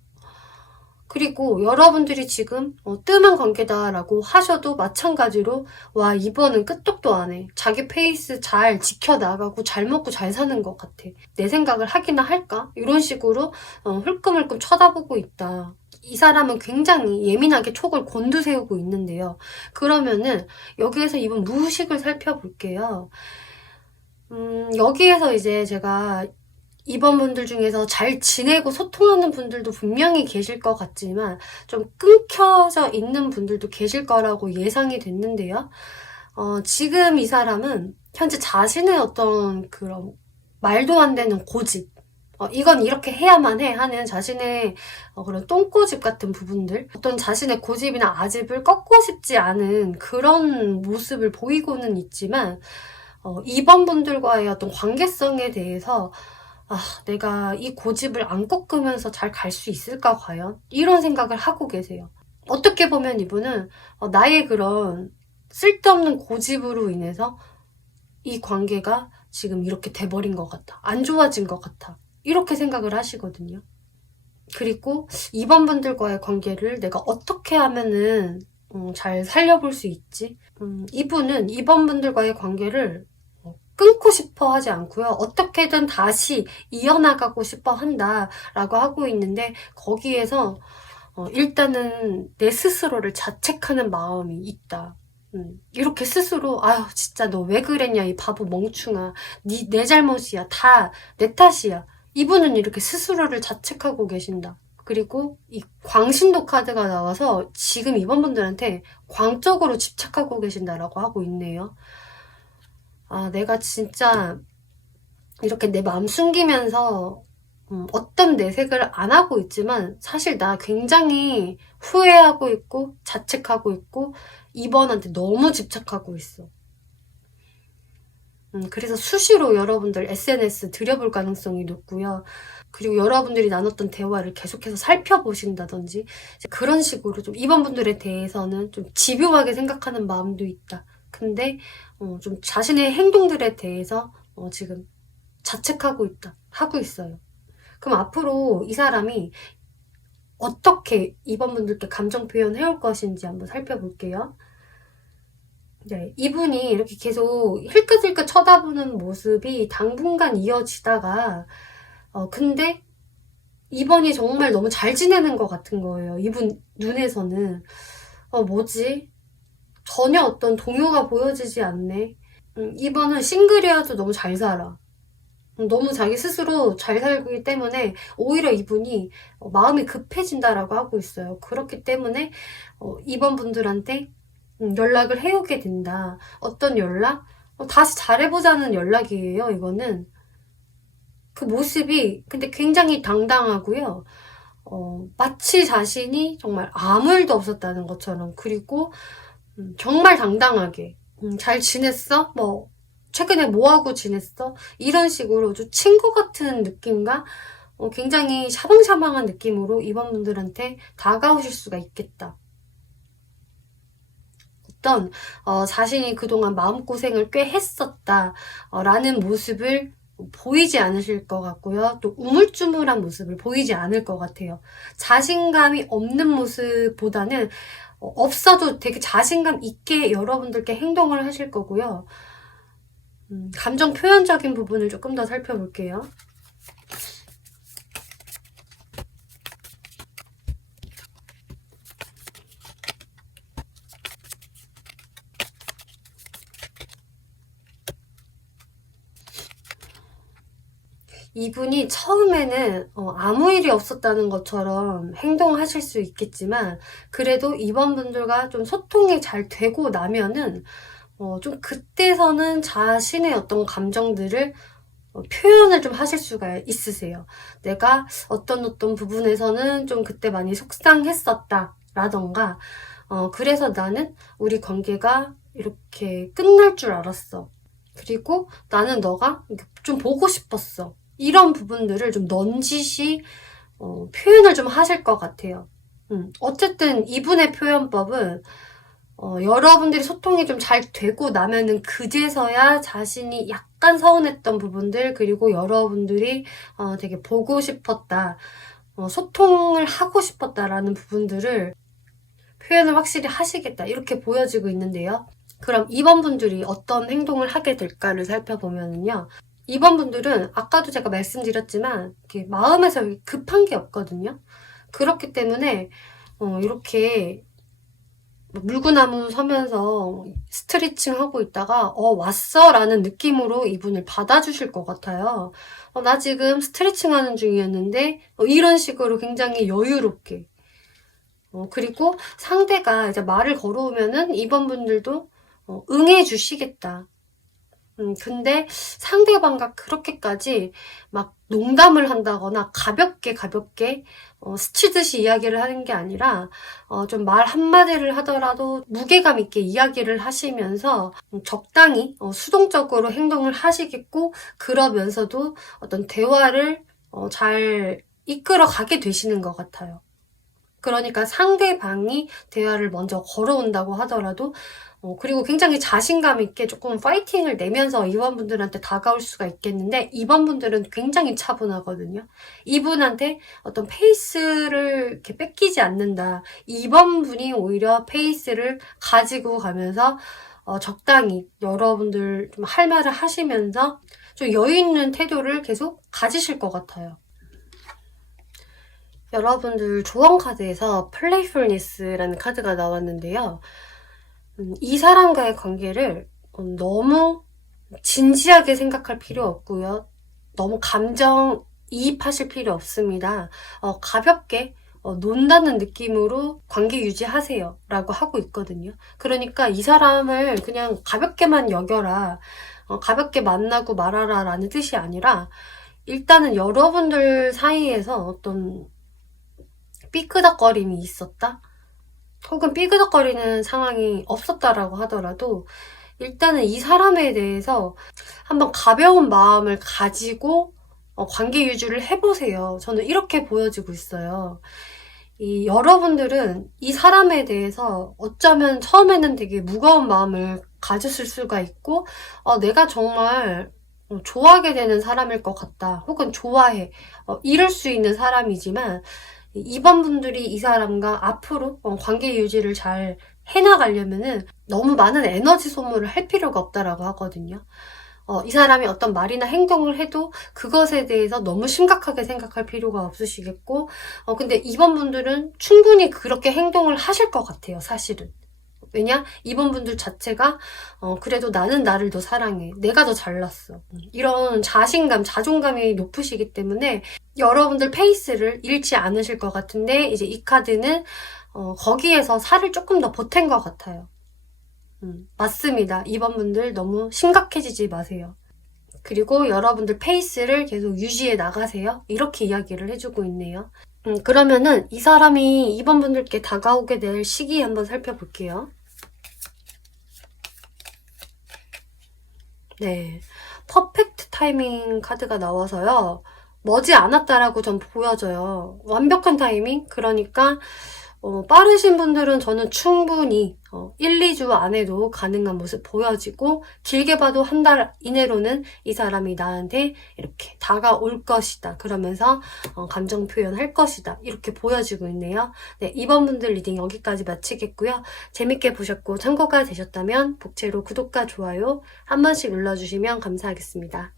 그리고 여러분들이 지금 뜸한 관계다라고 하셔도 마찬가지로 와, 이번은 끄떡도 안 해, 자기 페이스 잘 지켜나가고 잘 먹고 잘 사는 것 같아, 내 생각을 하기나 할까, 이런 식으로 흘끔흘끔 쳐다보고 있다. 이 사람은 굉장히 예민하게 촉을 곤두세우고 있는데요. 그러면은 여기에서 이분 무의식을 살펴볼게요. 여기에서 이제 제가 이번 분들 중에서 잘 지내고 소통하는 분들도 분명히 계실 것 같지만 좀 끊겨져 있는 분들도 계실 거라고 예상이 됐는데요. 지금 이 사람은 현재 자신의 어떤 그런 말도 안 되는 고집, 이건 이렇게 해야만 해 하는 자신의 그런 똥꼬집 같은 부분들, 어떤 자신의 고집이나 아집을 꺾고 싶지 않은 그런 모습을 보이고는 있지만 이번 분들과의 어떤 관계성에 대해서 내가 이 고집을 안 꺾으면서 잘 갈 수 있을까 과연? 이런 생각을 하고 계세요. 어떻게 보면 이분은 나의 그런 쓸데없는 고집으로 인해서 이 관계가 지금 이렇게 돼버린 것 같아, 안 좋아진 것 같아, 이렇게 생각을 하시거든요. 그리고 이번 분들과의 관계를 내가 어떻게 하면은 잘 살려볼 수 있지? 이분은 이번 분들과의 관계를 끊고 싶어 하지 않고요, 어떻게든 다시 이어나가고 싶어 한다라고 하고 있는데, 거기에서 일단은 내 스스로를 자책하는 마음이 있다. 이렇게 스스로 아유 진짜 너 왜 그랬냐, 이 바보 멍충아, 내 잘못이야, 다 내 탓이야, 이분은 이렇게 스스로를 자책하고 계신다. 그리고 이 광신도 카드가 나와서 지금 이번 분들한테 광적으로 집착하고 계신다라고 하고 있네요. 내가 진짜 이렇게 내 마음 숨기면서 어떤 내색을 안 하고 있지만 사실 나 굉장히 후회하고 있고 자책하고 있고 이번한테 너무 집착하고 있어. 그래서 수시로 여러분들 SNS 들여볼 가능성이 높고요. 그리고 여러분들이 나눴던 대화를 계속해서 살펴보신다든지 그런 식으로 좀 이번 분들에 대해서는 좀 집요하게 생각하는 마음도 있다. 근데 좀 자신의 행동들에 대해서 지금 자책하고 있다, 하고 있어요. 그럼 앞으로 이 사람이 어떻게 이번 분들께 감정 표현해올 것인지 한번 살펴볼게요. 네, 이분이 이렇게 계속 힐끗힐끗 쳐다보는 모습이 당분간 이어지다가 근데 이번이 정말 너무 잘 지내는 것 같은 거예요. 이분 눈에서는 뭐지? 전혀 어떤 동요가 보여지지 않네. 이번은 싱글이어도 너무 잘 살아. 너무 자기 스스로 잘 살기 때문에 오히려 이분이 마음이 급해진다라고 하고 있어요. 그렇기 때문에 2번 분들한테 연락을 해오게 된다. 어떤 연락? 다시 잘해보자는 연락이에요, 이거는. 그 모습이 근데 굉장히 당당하고요. 마치 자신이 정말 아무 일도 없었다는 것처럼, 그리고 정말 당당하게 잘 지냈어? 뭐 최근에 뭐하고 지냈어? 이런 식으로 좀 친구 같은 느낌과 굉장히 샤방샤방한 느낌으로 이번 분들한테 다가오실 수가 있겠다. 어떤 자신이 그동안 마음고생을 꽤 했었다 라는 모습을 보이지 않으실 것 같고요. 또 우물쭈물한 모습을 보이지 않을 것 같아요. 자신감이 없는 모습보다는 없어도 되게 자신감 있게 여러분들께 행동을 하실 거고요. 감정 표현적인 부분을 조금 더 살펴볼게요. 이분이 처음에는 아무 일이 없었다는 것처럼 행동하실 수 있겠지만, 그래도 이번 분들과 좀 소통이 잘 되고 나면은 좀 그때서는 자신의 어떤 감정들을 표현을 좀 하실 수가 있으세요. 내가 어떤 부분에서는 좀 그때 많이 속상했었다 라던가, 그래서 나는 우리 관계가 이렇게 끝날 줄 알았어. 그리고 나는 너가 좀 보고 싶었어. 이런 부분들을 좀 넌지시 표현을 좀 하실 것 같아요. 어쨌든 이분의 표현법은 여러분들이 소통이 좀 잘 되고 나면은 그제서야 자신이 약간 서운했던 부분들, 그리고 여러분들이 되게 보고 싶었다, 소통을 하고 싶었다라는 부분들을 표현을 확실히 하시겠다, 이렇게 보여지고 있는데요. 그럼 2번 분들이 어떤 행동을 하게 될까를 살펴보면요. 2번 분들은 아까도 제가 말씀드렸지만 이렇게 마음에서 급한 게 없거든요. 그렇기 때문에 이렇게 물구나무 서면서 스트레칭 하고 있다가 왔어 라는 느낌으로 이분을 받아주실 것 같아요. 나 지금 스트레칭 하는 중이었는데 이런 식으로 굉장히 여유롭게, 그리고 상대가 이제 말을 걸어오면은 이번 분들도 응해 주시겠다. 근데 상대방과 그렇게까지 막 농담을 한다거나 가볍게 스치듯이 이야기를 하는 게 아니라 좀 말 한마디를 하더라도 무게감 있게 이야기를 하시면서 적당히 수동적으로 행동을 하시겠고, 그러면서도 어떤 대화를 잘 이끌어 가게 되시는 것 같아요. 그러니까 상대방이 대화를 먼저 걸어온다고 하더라도 그리고 굉장히 자신감 있게 조금 파이팅을 내면서 이번분들한테 다가올 수가 있겠는데, 이번분들은 굉장히 차분하거든요. 이분한테 어떤 페이스를 이렇게 뺏기지 않는다. 이번분이 오히려 페이스를 가지고 가면서 적당히 여러분들 좀 할 말을 하시면서 좀 여유 있는 태도를 계속 가지실 것 같아요. 여러분들 조언 카드에서 플레이풀니스라는 카드가 나왔는데요. 이 사람과의 관계를 너무 진지하게 생각할 필요 없고요. 너무 감정 이입하실 필요 없습니다. 가볍게 논다는 느낌으로 관계 유지하세요 라고 하고 있거든요. 그러니까 이 사람을 그냥 가볍게만 여겨라, 가볍게 만나고 말아라 라는 뜻이 아니라, 일단은 여러분들 사이에서 어떤 삐끄덕거림이 있었다? 혹은 삐그덕거리는 상황이 없었다라고 하더라도 일단은 이 사람에 대해서 한번 가벼운 마음을 가지고 관계 유지를 해보세요. 저는 이렇게 보여지고 있어요. 여러분들은 이 사람에 대해서 어쩌면 처음에는 되게 무거운 마음을 가졌을 수가 있고, 내가 정말 좋아하게 되는 사람일 것 같다, 혹은 좋아해, 이럴 수 있는 사람이지만, 이번 분들이 이 사람과 앞으로 관계 유지를 잘 해나가려면은 너무 많은 에너지 소모를 할 필요가 없다라고 하거든요. 이 사람이 어떤 말이나 행동을 해도 그것에 대해서 너무 심각하게 생각할 필요가 없으시겠고, 근데 이번 분들은 충분히 그렇게 행동을 하실 것 같아요, 사실은. 왜냐? 이번 분들 자체가 그래도 나는 나를 더 사랑해. 내가 더 잘났어. 이런 자신감, 자존감이 높으시기 때문에 여러분들 페이스를 잃지 않으실 것 같은데 이제 이 카드는 거기에서 살을 조금 더 보탠 것 같아요. 맞습니다. 이번 분들 너무 심각해지지 마세요. 그리고 여러분들 페이스를 계속 유지해 나가세요. 이렇게 이야기를 해주고 있네요. 그러면은 이 사람이 이번 분들께 다가오게 될 시기 한번 살펴볼게요. 네, 퍼펙트 타이밍 카드가 나와서요. 머지 않았다라고 전 보여져요. 완벽한 타이밍? 그러니까 빠르신 분들은 저는 충분히 1, 2주 안에도 가능한 모습 보여지고 길게 봐도 한 달 이내로는 이 사람이 나한테 이렇게 다가올 것이다. 그러면서 감정 표현할 것이다. 이렇게 보여지고 있네요. 네, 이번 분들 리딩 여기까지 마치겠고요. 재밌게 보셨고 참고가 되셨다면 복채로 구독과 좋아요 한 번씩 눌러주시면 감사하겠습니다.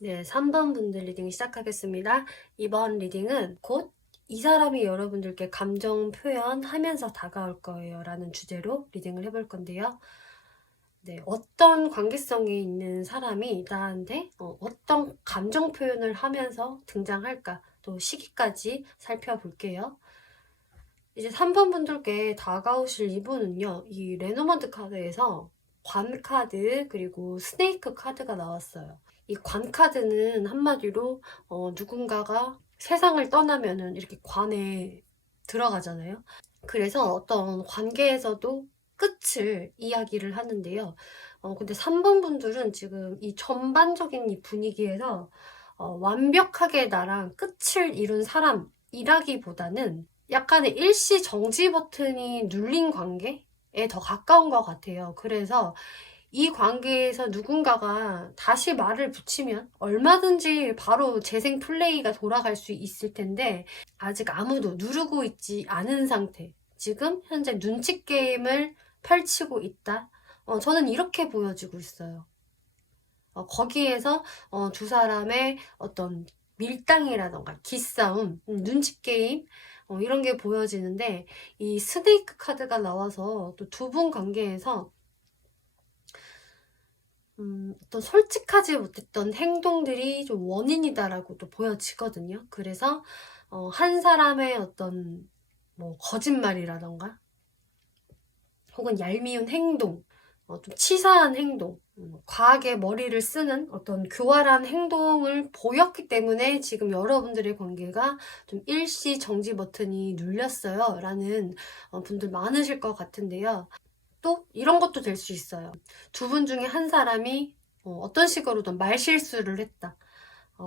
네, 3번 분들 리딩 시작하겠습니다. 이번 리딩은 곧 이 사람이 여러분들께 감정 표현하면서 다가올 거예요 라는 주제로 리딩을 해볼 건데요. 네, 어떤 관계성이 있는 사람이 나한테 어떤 감정 표현을 하면서 등장할까, 또 시기까지 살펴볼게요. 이제 3번 분들께 다가오실 이분은요, 이 레노먼트 카드에서 관 카드 그리고 스네이크 카드가 나왔어요. 이 관 카드는 한마디로 누군가가 세상을 떠나면은 이렇게 관에 들어가잖아요. 그래서 어떤 관계에서도 끝을 이야기를 하는데요. 근데 3번 분들은 지금 이 전반적인 이 분위기에서 완벽하게 나랑 끝을 이룬 사람이라기보다는 약간의 일시 정지 버튼이 눌린 관계에 더 가까운 것 같아요. 그래서 이 관계에서 누군가가 다시 말을 붙이면 얼마든지 바로 재생 플레이가 돌아갈 수 있을 텐데 아직 아무도 누르고 있지 않은 상태. 지금 현재 눈치 게임을 펼치고 있다. 저는 이렇게 보여지고 있어요. 거기에서 두 사람의 어떤 밀당이라던가 기싸움, 눈치 게임 이런 게 보여지는데 이 스네이크 카드가 나와서 또 두 분 관계에서 어떤 솔직하지 못했던 행동들이 좀 원인이다라고 또 보여지거든요. 그래서 한 사람의 어떤 뭐 거짓말이라던가 혹은 얄미운 행동, 좀 치사한 행동, 과하게 머리를 쓰는 어떤 교활한 행동을 보였기 때문에 지금 여러분들의 관계가 좀 일시 정지 버튼이 눌렸어요 라는 분들 많으실 것 같은데요. 또 이런 것도 될 수 있어요. 두 분 중에 한 사람이 어떤 식으로든 말실수를 했다.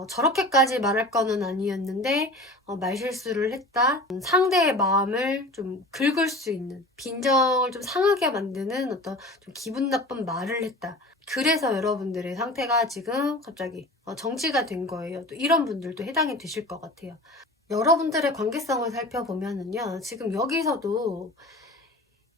저렇게까지 말할 거는 아니었는데 말실수를 했다. 상대의 마음을 좀 긁을 수 있는, 빈정을 좀 상하게 만드는 어떤 좀 기분 나쁜 말을 했다. 그래서 여러분들의 상태가 지금 갑자기 정지가 된 거예요. 또 이런 분들도 해당이 되실 것 같아요. 여러분들의 관계성을 살펴보면은요, 지금 여기서도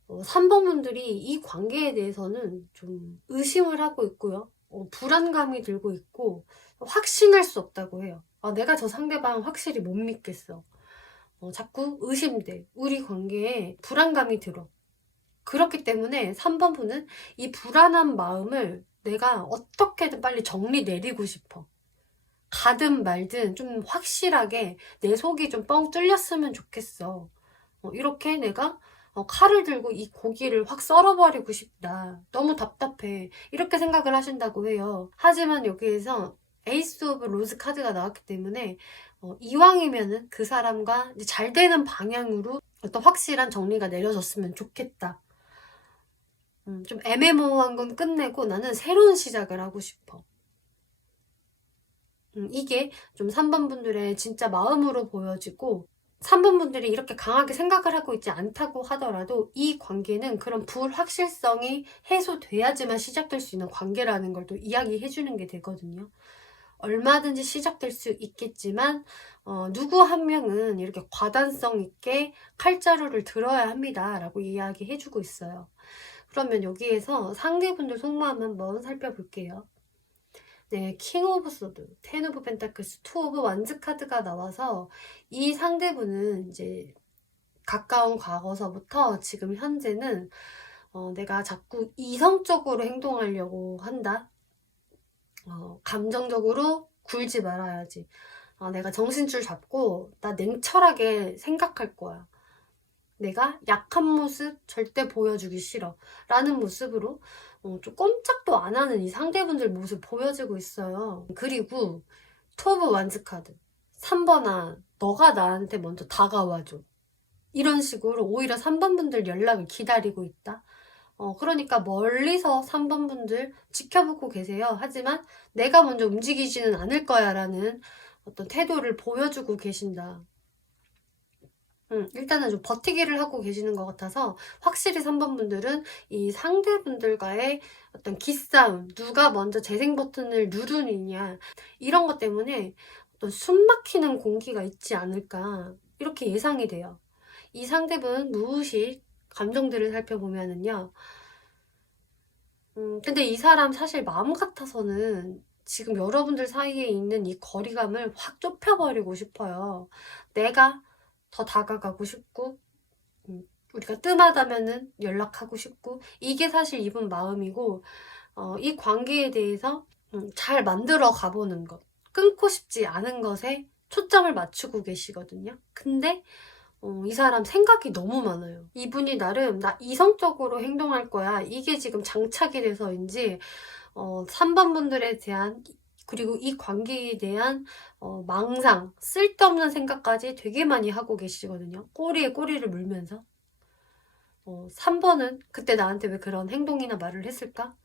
3번 분들이 이 관계에 대해서는 좀 의심을 하고 있고요. 불안감이 들고 있고 확신할 수 없다고 해요. 내가 저 상대방 확실히 못 믿겠어. 자꾸 의심돼. 우리 관계에 불안감이 들어. 그렇기 때문에 3번 분은 이 불안한 마음을 내가 어떻게든 빨리 정리 내리고 싶어. 가든 말든 좀 확실하게 내 속이 좀 뻥 뚫렸으면 좋겠어. 이렇게 내가 칼을 들고 이 고기를 확 썰어버리고 싶다. 너무 답답해. 이렇게 생각을 하신다고 해요. 하지만 여기에서 에이스 오브 로즈 카드가 나왔기 때문에 이왕이면은 그 사람과 이제 잘 되는 방향으로 어떤 확실한 정리가 내려졌으면 좋겠다. 좀 애매모호한 건 끝내고 나는 새로운 시작을 하고 싶어. 이게 좀 3번 분들의 진짜 마음으로 보여지고 3번 분들이 이렇게 강하게 생각을 하고 있지 않다고 하더라도 이 관계는 그런 불확실성이 해소돼야지만 시작될 수 있는 관계라는 걸 또 이야기해 주는 게 되거든요. 얼마든지 시작될 수 있겠지만 누구 한 명은 이렇게 과단성 있게 칼자루를 들어야 합니다 라고 이야기해 주고 있어요. 그러면 여기에서 상대분들 속마음 한번 살펴볼게요. 네, 킹 오브 소드, 텐 오브 펜타클스, 투 오브 완즈 카드가 나와서 이 상대분은 이제 가까운 과거서부터 지금 현재는 내가 자꾸 이성적으로 행동하려고 한다. 감정적으로 굴지 말아야지. 내가 정신줄 잡고 나 냉철하게 생각할 거야. 내가 약한 모습 절대 보여주기 싫어. 라는 모습으로 좀 꼼짝도 안 하는 이 상대분들 모습 보여지고 있어요. 그리고 토브 완즈카드 3번아 너가 나한테 먼저 다가와줘. 이런 식으로 오히려 3번 분들 연락을 기다리고 있다. 그러니까 멀리서 3번 분들 지켜보고 계세요. 하지만 내가 먼저 움직이지는 않을 거야 라는 어떤 태도를 보여주고 계신다. 일단은 좀 버티기를 하고 계시는 것 같아서 확실히 3번 분들은 이 상대분들과의 어떤 기싸움, 누가 먼저 재생 버튼을 누르느냐 이런 것 때문에 어떤 숨 막히는 공기가 있지 않을까 이렇게 예상이 돼요. 이 상대분 무의식 감정들을 살펴보면은요. 근데 이 사람 사실 마음 같아서는 지금 여러분들 사이에 있는 이 거리감을 확 좁혀버리고 싶어요. 내가 더 다가가고 싶고, 우리가 뜸하다면은 연락하고 싶고, 이게 사실 이분 마음이고, 이 관계에 대해서 잘 만들어 가보는 것, 끊고 싶지 않은 것에 초점을 맞추고 계시거든요. 근데 이 사람 생각이 너무 많아요. 이분이 나름 나 이성적으로 행동할 거야. 이게 지금 장착이 돼서인지 3번 분들에 대한 그리고 이 관계에 대한 망상, 쓸데없는 생각까지 되게 많이 하고 계시거든요. 꼬리에 꼬리를 물면서 3번은 그때 나한테 왜 그런 행동이나 말을 했을까?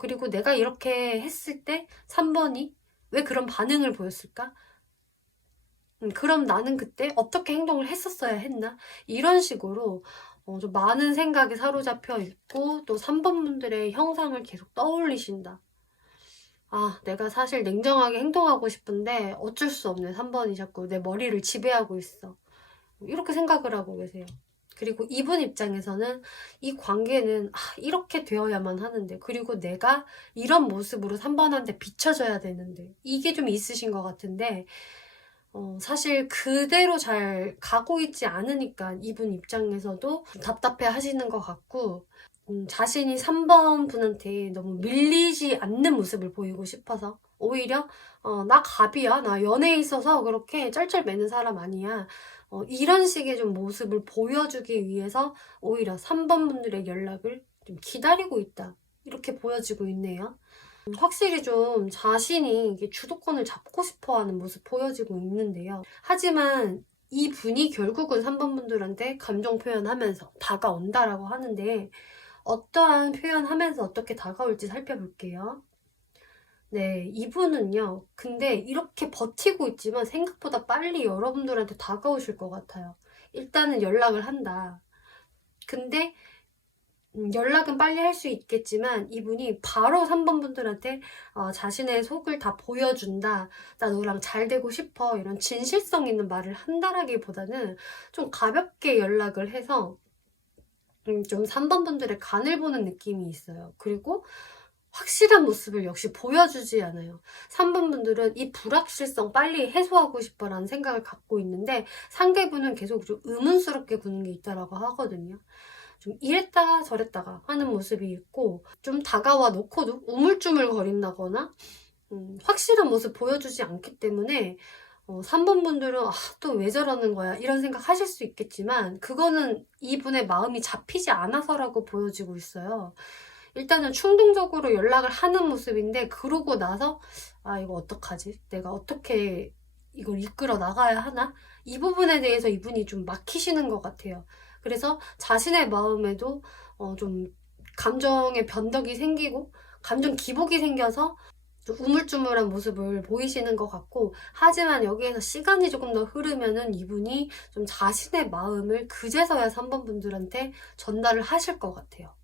그리고 내가 이렇게 했을 때 3번이 왜 그런 반응을 보였을까? 그럼 나는 그때 어떻게 행동을 했었어야 했나? 이런 식으로 좀 많은 생각에 사로잡혀 있고 또 3번 분들의 형상을 계속 떠올리신다. 내가 사실 냉정하게 행동하고 싶은데 어쩔 수 없네. 3번이 자꾸 내 머리를 지배하고 있어. 이렇게 생각을 하고 계세요. 그리고 이분 입장에서는 이 관계는 이렇게 되어야만 하는데 그리고 내가 이런 모습으로 3번한테 비춰줘야 되는데 이게 좀 있으신 것 같은데 사실 그대로 잘 가고 있지 않으니까 이분 입장에서도 답답해 하시는 것 같고 자신이 3번 분한테 너무 밀리지 않는 모습을 보이고 싶어서 오히려 나 갑이야. 나 연애에 있어서 그렇게 쩔쩔매는 사람 아니야. 이런 식의 좀 모습을 보여주기 위해서 오히려 3번 분들의 연락을 좀 기다리고 있다. 이렇게 보여지고 있네요. 확실히 좀 자신이 주도권을 잡고 싶어 하는 모습 보여지고 있는데요. 하지만 이 분이 결국은 3번 분들한테 감정 표현하면서 다가온다라고 하는데 어떠한 표현하면서 어떻게 다가올지 살펴볼게요. 네, 이분은요. 근데 이렇게 버티고 있지만 생각보다 빨리 여러분들한테 다가오실 것 같아요. 일단은 연락을 한다. 근데 연락은 빨리 할 수 있겠지만 이분이 바로 3번 분들한테 자신의 속을 다 보여준다. 나 너랑 잘 되고 싶어. 이런 진실성 있는 말을 한다라기보다는 좀 가볍게 연락을 해서 좀 3번 분들의 간을 보는 느낌이 있어요. 그리고 확실한 모습을 역시 보여주지 않아요. 3번 분들은 이 불확실성 빨리 해소하고 싶어라는 생각을 갖고 있는데 상대분은 계속 좀 의문스럽게 구는 게 있다라고 하거든요. 좀 이랬다가 저랬다가 하는 모습이 있고 좀 다가와 놓고도 우물쭈물 거린다거나 확실한 모습 보여주지 않기 때문에 3번 분들은 또 왜 저러는 거야 이런 생각 하실 수 있겠지만 그거는 이분의 마음이 잡히지 않아서라고 보여지고 있어요. 일단은 충동적으로 연락을 하는 모습인데 그러고 나서 이거 어떡하지? 내가 어떻게 이걸 이끌어 나가야 하나? 이 부분에 대해서 이분이 좀 막히시는 것 같아요. 그래서 자신의 마음에도 좀 감정의 변덕이 생기고 감정 기복이 생겨서 좀 우물쭈물한 모습을 보이시는 것 같고 하지만 여기에서 시간이 조금 더 흐르면은 이분이 좀 자신의 마음을 그제서야 3번 분들한테 전달을 하실 것 같아요.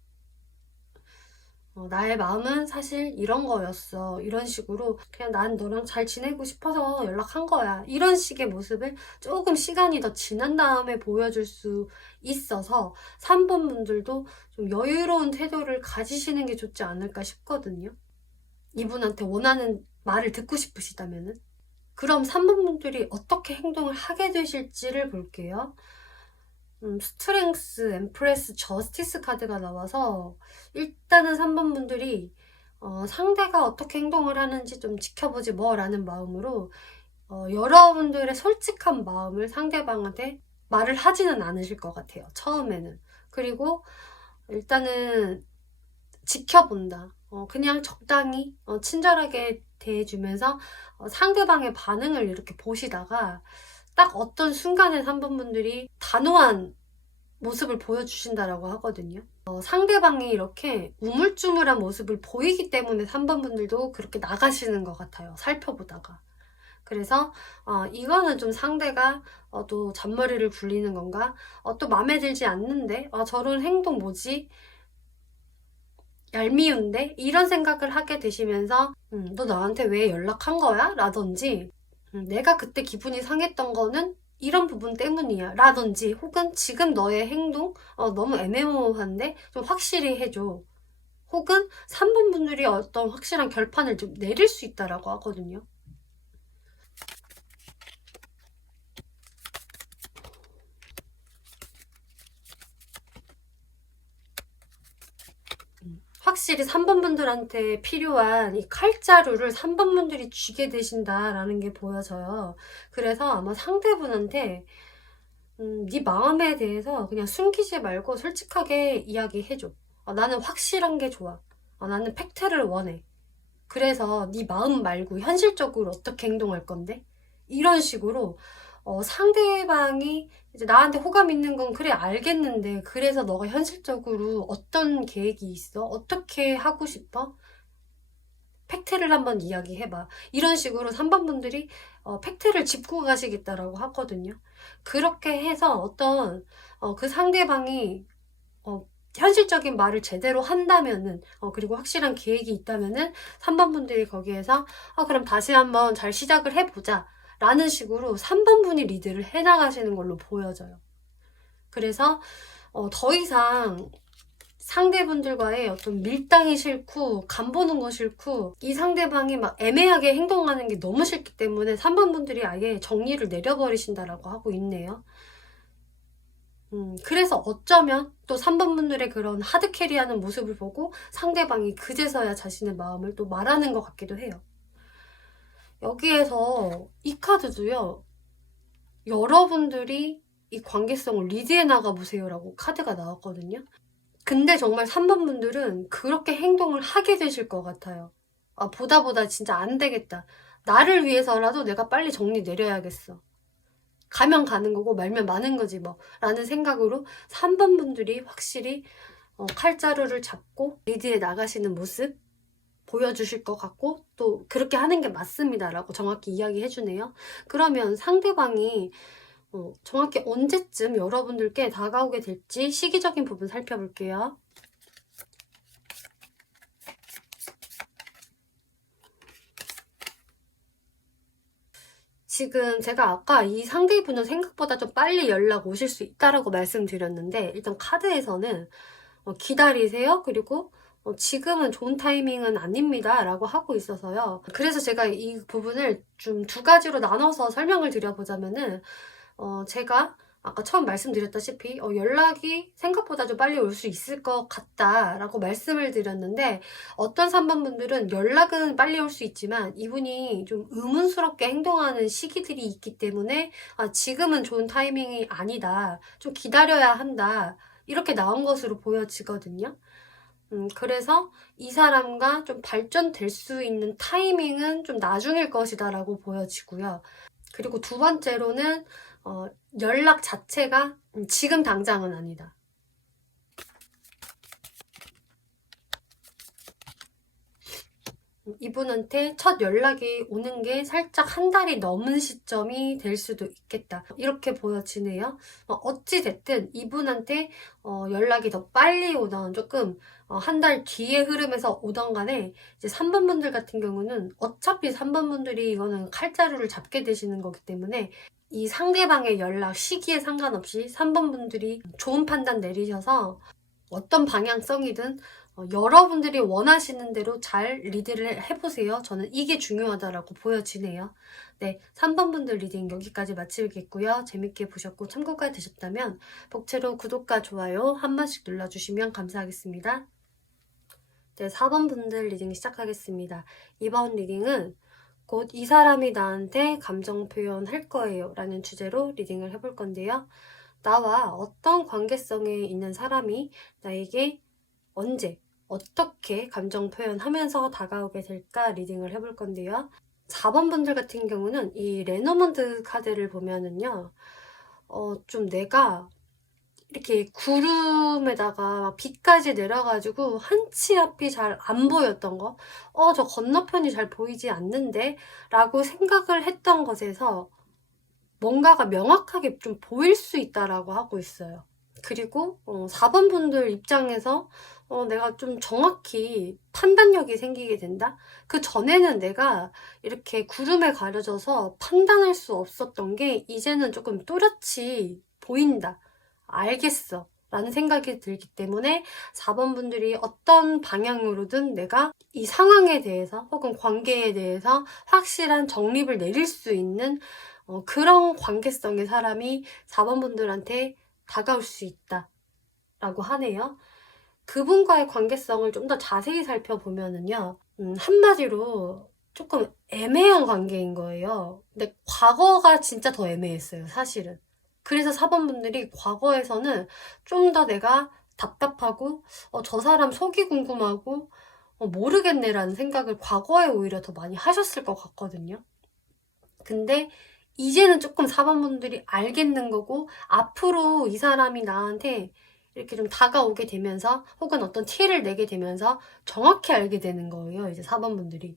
나의 마음은 사실 이런 거였어. 이런 식으로 그냥 난 너랑 잘 지내고 싶어서 연락한 거야. 이런 식의 모습을 조금 시간이 더 지난 다음에 보여줄 수 있어서 3번 분들도 좀 여유로운 태도를 가지시는 게 좋지 않을까 싶거든요. 이분한테 원하는 말을 듣고 그럼 3번 분들이 어떻게 행동을 하게 되실지를 볼게요. 스트렝스, 엠프레스, 저스티스 카드가 나와서 일단은 3번 분들이 상대가 어떻게 행동을 하는지 좀 지켜보지 뭐 라는 마음으로 여러분들의 솔직한 마음을 상대방한테 말을 하지는 않으실 것 같아요. 처음에는. 그리고 일단은 지켜본다. 그냥 적당히 친절하게 대해주면서 상대방의 반응을 이렇게 보시다가 딱 어떤 순간에 3번 분들이 단호한 모습을 보여주신다라고 하거든요. 상대방이 이렇게 우물쭈물한 모습을 보이기 때문에 3번 분들도 그렇게 나가시는 것 같아요. 살펴보다가. 그래서 이거는 좀 상대가 또 잔머리를 굴리는 건가? 또 마음에 들지 않는데? 저런 행동 뭐지? 얄미운데? 이런 생각을 하게 되시면서 너 나한테 왜 연락한 거야? 라든지 내가 그때 기분이 상했던 거는 이런 부분 때문이야 라든지 혹은 지금 너의 행동 너무 애매모호한데 좀 확실히 해줘. 혹은 3번 분들이 어떤 확실한 결판을 좀 내릴 수 있다라고 하거든요. 확실히 3번 분들한테 필요한 이 칼자루를 3번 분들이 쥐게 되신다라는 게 보여져요. 그래서 아마 상대분한테 네 마음에 대해서 그냥 숨기지 말고 솔직하게 이야기해줘. 나는 확실한 게 좋아. 나는 팩트를 원해. 그래서 네 마음 말고 현실적으로 어떻게 행동할 건데? 이런 식으로 상대방이 이제 나한테 호감 있는 건 그래 알겠는데 그래서 너가 현실적으로 어떤 계획이 있어? 어떻게 하고 싶어? 팩트를 한번 이야기해봐. 이런 식으로 3번 분들이 팩트를 짚고 가시겠다라고 하거든요. 그렇게 해서 어떤 그 상대방이 현실적인 말을 제대로 한다면은 그리고 확실한 계획이 있다면은 3번 분들이 거기에서 그럼 다시 한번 잘 시작을 해보자 라는 식으로 3번 분이 리드를 해나가시는 걸로 보여져요. 그래서 더 이상 상대분들과의 어떤 밀당이 싫고 간 보는 거 싫고 이 상대방이 막 애매하게 행동하는 게 너무 싫기 때문에 3번 분들이 아예 정리를 내려버리신다라고 하고 있네요. 그래서 어쩌면 또 3번 분들의 그런 하드캐리하는 모습을 보고 상대방이 그제서야 자신의 마음을 또 말하는 것 같기도 해요. 여기에서 이 카드도요. 여러분들이 이 관계성을 리드해 나가보세요 라고 카드가 나왔거든요. 근데 정말 3번 분들은 그렇게 행동을 하게 되실 것 같아요. 보다 진짜 안 되겠다. 나를 위해서라도 내가 빨리 정리 내려야겠어. 가면 가는 거고 말면 마는 거지 뭐 라는 생각으로 3번 분들이 확실히 칼자루를 잡고 리드에 나가시는 모습 보여주실 것 같고 또 그렇게 하는 게 맞습니다 라고 정확히 이야기해 주네요. 그러면 상대방이 정확히 언제쯤 여러분들께 다가오게 될지 시기적인 부분 살펴볼게요. 지금 제가 아까 이 상대분은 생각보다 좀 빨리 연락 오실 수 있다라고 말씀드렸는데 일단 카드에서는 기다리세요. 그리고 지금은 좋은 타이밍은 아닙니다 라고 하고 있어서요. 그래서 제가 이 부분을 좀 두 가지로 나눠서 설명을 드려보자면은 제가 아까 처음 말씀드렸다시피 연락이 생각보다 좀 빨리 올 수 있을 것 같다라고 말씀을 드렸는데 어떤 3번 분들은 연락은 빨리 올 수 있지만 이분이 좀 의문스럽게 행동하는 시기들이 있기 때문에 지금은 좋은 타이밍이 아니다. 좀 기다려야 한다. 이렇게 나온 것으로 보여지거든요. 그래서 이 사람과 좀 발전될 수 있는 타이밍은 좀 나중일 것이다 라고 보여지고요. 그리고 두 번째로는 연락 자체가 지금 당장은 아니다. 이분한테 첫 연락이 오는 게 살짝 한 달이 넘은 시점이 될 수도 있겠다. 이렇게 보여지네요. 어찌됐든 이분한테 연락이 더 빨리 오던 조금 한 달 뒤의 흐름에서 오던 간에 이제 3번 분들 같은 경우는 어차피 3번 분들이 이거는 칼자루를 잡게 되시는 거기 때문에 이 상대방의 연락 시기에 상관없이 3번 분들이 좋은 판단 내리셔서 어떤 방향성이든 여러분들이 원하시는 대로 잘 리드를 해보세요. 저는 이게 중요하다라고 보여지네요. 네, 3번 분들 리딩 여기까지 마치겠고요. 재밌게 보셨고 참고가 되셨다면 복채로 구독과 좋아요 한 번씩 눌러주시면 감사하겠습니다. 네, 4번 분들 리딩 시작하겠습니다. 이번 리딩은 곧 이 사람이 나한테 감정 표현할 거예요 라는 주제로 리딩을 해볼 건데요. 나와 어떤 관계성에 있는 사람이 나에게 언제 어떻게 감정 표현하면서 다가오게 될까 리딩을 해볼 건데요. 4번 분들 같은 경우는 이 레노먼드 카드를 보면은요, 좀 내가 이렇게 구름에다가 비까지 내려가지고 한치 앞이 잘 안 보였던 거, 저 건너편이 잘 보이지 않는데? 라고 생각을 했던 것에서 뭔가가 명확하게 좀 보일 수 있다라고 하고 있어요. 그리고 4번 분들 입장에서 내가 좀 정확히 판단력이 생기게 된다? 그 전에는 내가 이렇게 구름에 가려져서 판단할 수 없었던 게 이제는 조금 또렷이 보인다. 알겠어. 라는 생각이 들기 때문에 4번 분들이 어떤 방향으로든 내가 이 상황에 대해서 혹은 관계에 대해서 확실한 정립을 내릴 수 있는 그런 관계성의 사람이 4번 분들한테 다가올 수 있다 라고 하네요. 그분과의 관계성을 좀 더 자세히 살펴보면은요, 한마디로 조금 애매한 관계인 거예요. 근데 과거가 진짜 더 애매했어요, 사실은. 그래서 4번 분들이 과거에서는 좀 더 내가 답답하고 저 사람 속이 궁금하고 모르겠네라는 생각을 과거에 오히려 더 많이 하셨을 것 같거든요. 근데 이제는 조금 4번 분들이 알겠는 거고 앞으로 이 사람이 나한테 이렇게 좀 다가오게 되면서 혹은 어떤 티를 내게 되면서 정확히 알게 되는 거예요. 이제 4번 분들이.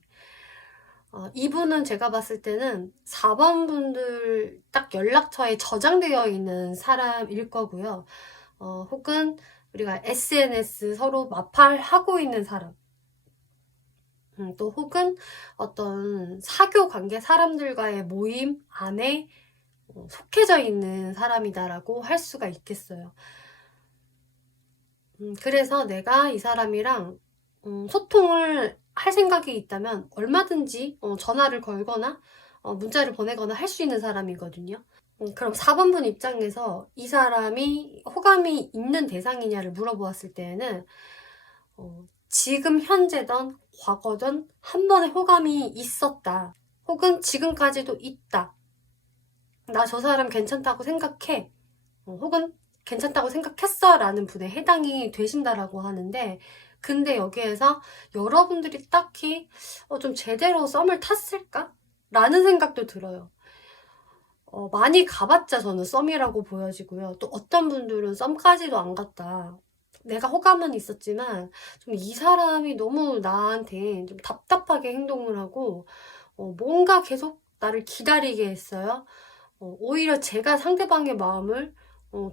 이분은 제가 봤을 때는 4번 분들 딱 연락처에 저장되어 있는 사람일 거고요. 혹은 우리가 SNS 서로 마팔하고 있는 사람. 또 혹은 어떤 사교 관계 사람들과의 모임 안에 속해져 있는 사람이다라고 할 수가 있겠어요. 그래서 내가 이 사람이랑 소통을 할 생각이 있다면 얼마든지 전화를 걸거나 문자를 보내거나 할 수 있는 사람이거든요. 그럼 4번 분 입장에서 이 사람이 호감이 있는 대상이냐를 물어보았을 때에는 지금 현재든 과거든 한 번의 호감이 있었다. 혹은 지금까지도 있다. 나 저 사람 괜찮다고 생각해. 혹은 괜찮다고 생각했어 라는 분에 해당이 되신다라고 하는데, 근데 여기에서 여러분들이 딱히 좀 제대로 썸을 탔을까? 라는 생각도 들어요. 많이 가봤자 저는 썸이라고 보여지고요. 또 어떤 분들은 썸까지도 안 갔다. 내가 호감은 있었지만 좀 이 사람이 너무 나한테 좀 답답하게 행동을 하고 뭔가 계속 나를 기다리게 했어요. 오히려 제가 상대방의 마음을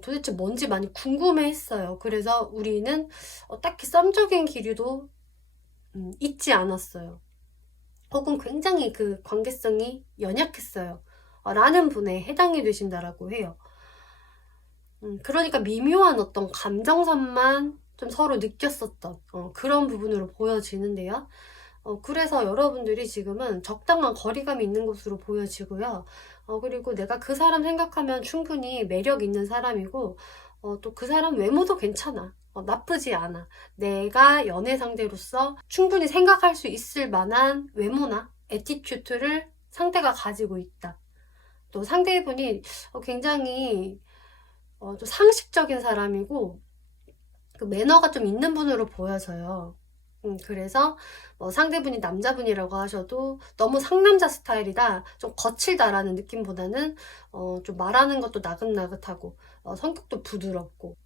도대체 뭔지 많이 궁금해 했어요. 그래서 우리는 딱히 썸적인 기류도 있지 않았어요. 혹은 굉장히 그 관계성이 연약했어요. 라는 분에 해당이 되신다라고 해요. 그러니까 미묘한 어떤 감정선만 좀 서로 느꼈었던 그런 부분으로 보여지는데요. 그래서 여러분들이 지금은 적당한 거리감이 있는 것으로 보여지고요. 그리고 내가 그 사람 생각하면 충분히 매력 있는 사람이고, 또 그 사람 외모도 괜찮아. 나쁘지 않아. 내가 연애 상대로서 충분히 생각할 수 있을 만한 외모나 애티튜드를 상대가 가지고 있다. 또 상대분이 굉장히 좀 상식적인 사람이고 그 매너가 좀 있는 분으로 보여져요. 그래서 상대분이 남자분이라고 하셔도 너무 상남자 스타일이다, 좀 거칠다라는 느낌보다는 좀 말하는 것도 나긋나긋하고 성격도 부드럽고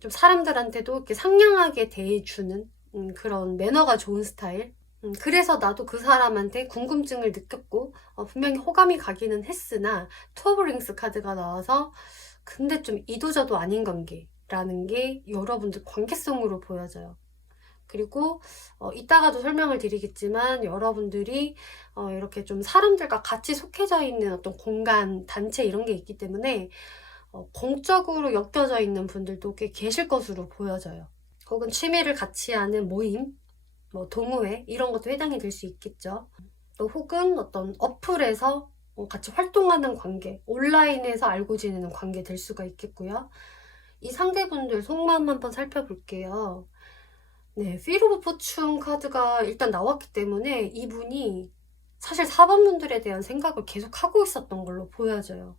좀 사람들한테도 이렇게 상냥하게 대해주는 그런 매너가 좋은 스타일. 그래서 나도 그 사람한테 궁금증을 느꼈고 분명히 호감이 가기는 했으나 투어 오브 링스 카드가 나와서 근데 좀 이도저도 아닌 관계라는 게 여러분들 관계성으로 보여져요. 그리고 이따가도 설명을 드리겠지만 여러분들이 이렇게 좀 사람들과 같이 속해져 있는 어떤 공간, 단체 이런 게 있기 때문에 공적으로 엮여져 있는 분들도 꽤 계실 것으로 보여져요. 혹은 취미를 같이 하는 모임, 뭐 동호회 이런 것도 해당이 될 수 있겠죠. 또 혹은 어떤 어플에서 같이 활동하는 관계, 온라인에서 알고 지내는 관계 될 수가 있겠고요. 이 상대분들 속마음 한번 살펴볼게요. 네, 필 오브 포춘 카드가 일단 나왔기 때문에 이분이 사실 4번 분들에 대한 생각을 계속 하고 있었던 걸로 보여져요.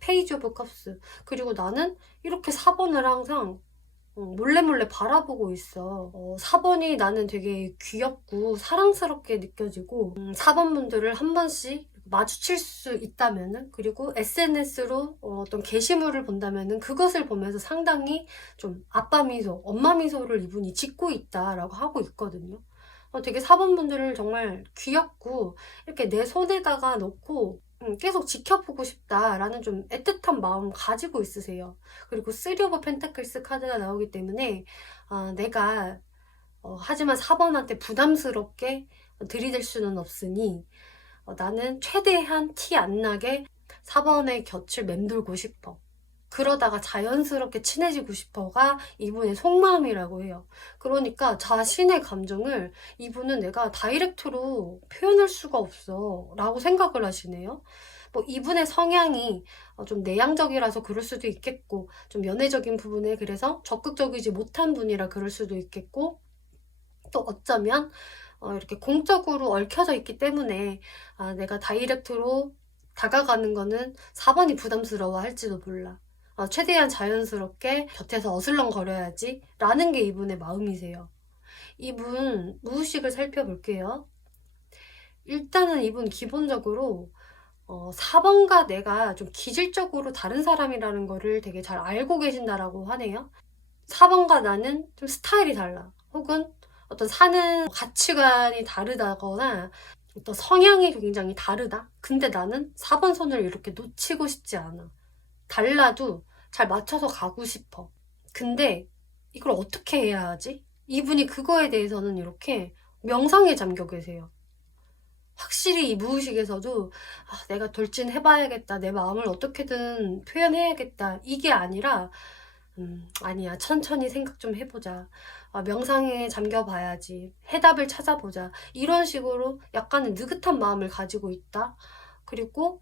페이지 오브 컵스. 그리고 나는 이렇게 4번을 항상 몰래 바라보고 있어. 4번이 나는 되게 귀엽고 사랑스럽게 느껴지고 4번 분들을 한 번씩 마주칠 수 있다면은, 그리고 SNS로 어떤 게시물을 본다면은 그것을 보면서 상당히 좀 아빠 미소, 엄마 미소를 이분이 짓고 있다라고 하고 있거든요. 되게 4번 분들을 정말 귀엽고 이렇게 내 손에다가 놓고 계속 지켜보고 싶다라는 좀 애틋한 마음 가지고 있으세요. 그리고 3 오브 펜타클스 카드가 나오기 때문에 내가 하지만 4번한테 부담스럽게 들이댈 수는 없으니 나는 최대한 티 안 나게 4번의 곁을 맴돌고 싶어. 그러다가 자연스럽게 친해지고 싶어가 이분의 속마음이라고 해요. 그러니까 자신의 감정을 이분은 내가 다이렉트로 표현할 수가 없어 라고 생각을 하시네요. 뭐 이분의 성향이 좀 내향적이라서 그럴 수도 있겠고, 좀 연애적인 부분에 그래서 적극적이지 못한 분이라 그럴 수도 있겠고, 또 어쩌면 이렇게 공적으로 얽혀져 있기 때문에 내가 다이렉트로 다가가는 거는 4번이 부담스러워 할지도 몰라. 최대한 자연스럽게 곁에서 어슬렁거려야지 라는 게 이분의 마음이세요. 이분 무의식을 살펴볼게요. 일단은 이분 기본적으로 4번과 내가 좀 기질적으로 다른 사람이라는 거를 되게 잘 알고 계신다라고 하네요. 4번과 나는 좀 스타일이 달라. 혹은 어떤 사는 가치관이 다르다거나 어떤 성향이 굉장히 다르다. 근데 나는 4번 손을 이렇게 놓치고 싶지 않아. 달라도 잘 맞춰서 가고 싶어. 근데 이걸 어떻게 해야 하지? 이분이 그거에 대해서는 이렇게 명상에 잠겨 계세요. 확실히 이 무의식에서도 내가 돌진해봐야겠다. 내 마음을 어떻게든 표현해야겠다. 이게 아니라 아니야. 천천히 생각 좀 해보자. 명상에 잠겨봐야지. 해답을 찾아보자. 이런 식으로 약간은 느긋한 마음을 가지고 있다. 그리고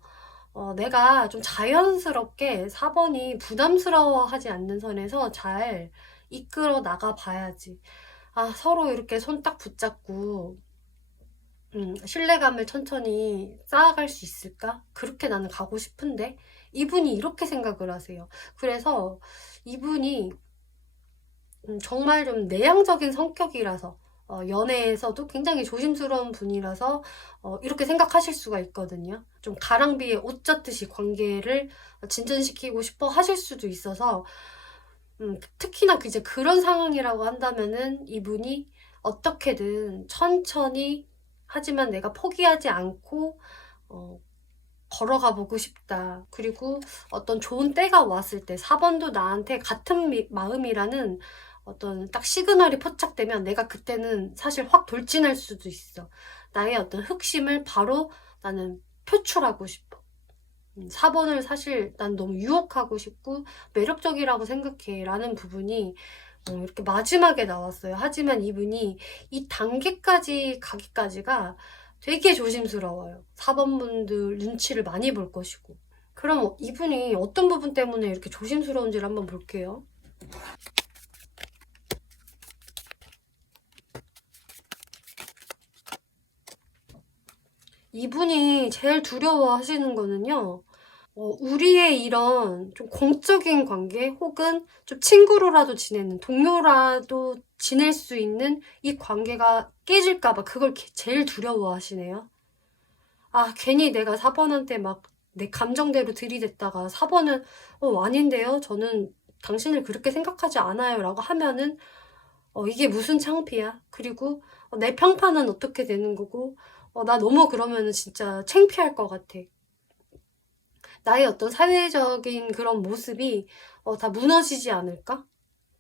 내가 좀 자연스럽게 4번이 부담스러워하지 않는 선에서 잘 이끌어 나가 봐야지. 서로 이렇게 손 딱 붙잡고 신뢰감을 천천히 쌓아갈 수 있을까? 그렇게 나는 가고 싶은데 이분이 이렇게 생각을 하세요. 그래서 이분이 정말 좀 내향적인 성격이라서 연애에서도 굉장히 조심스러운 분이라서 이렇게 생각하실 수가 있거든요. 좀 가랑비에 옷 젖듯이 관계를 진전시키고 싶어 하실 수도 있어서 특히나 이제 그런 상황이라고 한다면은 이분이 어떻게든 천천히 하지만 내가 포기하지 않고 걸어가 보고 싶다. 그리고 어떤 좋은 때가 왔을 때 4번도 나한테 같은 마음이라는 어떤 딱 시그널이 포착되면 내가 그때는 사실 확 돌진할 수도 있어. 나의 어떤 흑심을 바로 나는 표출하고 싶어. 4번을 사실 난 너무 유혹하고 싶고 매력적이라고 생각해 라는 부분이 이렇게 마지막에 나왔어요. 하지만 이분이 이 단계까지 가기까지가 되게 조심스러워요. 4번 분들 눈치를 많이 볼 것이고. 그럼 이분이 어떤 부분 때문에 이렇게 조심스러운지를 한번 볼게요. 이분이 제일 두려워하시는 거는요. 우리의 이런 좀 공적인 관계 혹은 좀 친구로라도 지내는, 동료라도 지낼 수 있는 이 관계가 깨질까봐 그걸 제일 두려워하시네요. 괜히 내가 4번한테 막 내 감정대로 들이댔다가 4번은 아닌데요. 저는 당신을 그렇게 생각하지 않아요. 라고 하면은 이게 무슨 창피야. 그리고 내 평판은 어떻게 되는 거고 나 너무 그러면은 진짜 창피할 것 같아. 나의 어떤 사회적인 그런 모습이 다 무너지지 않을까?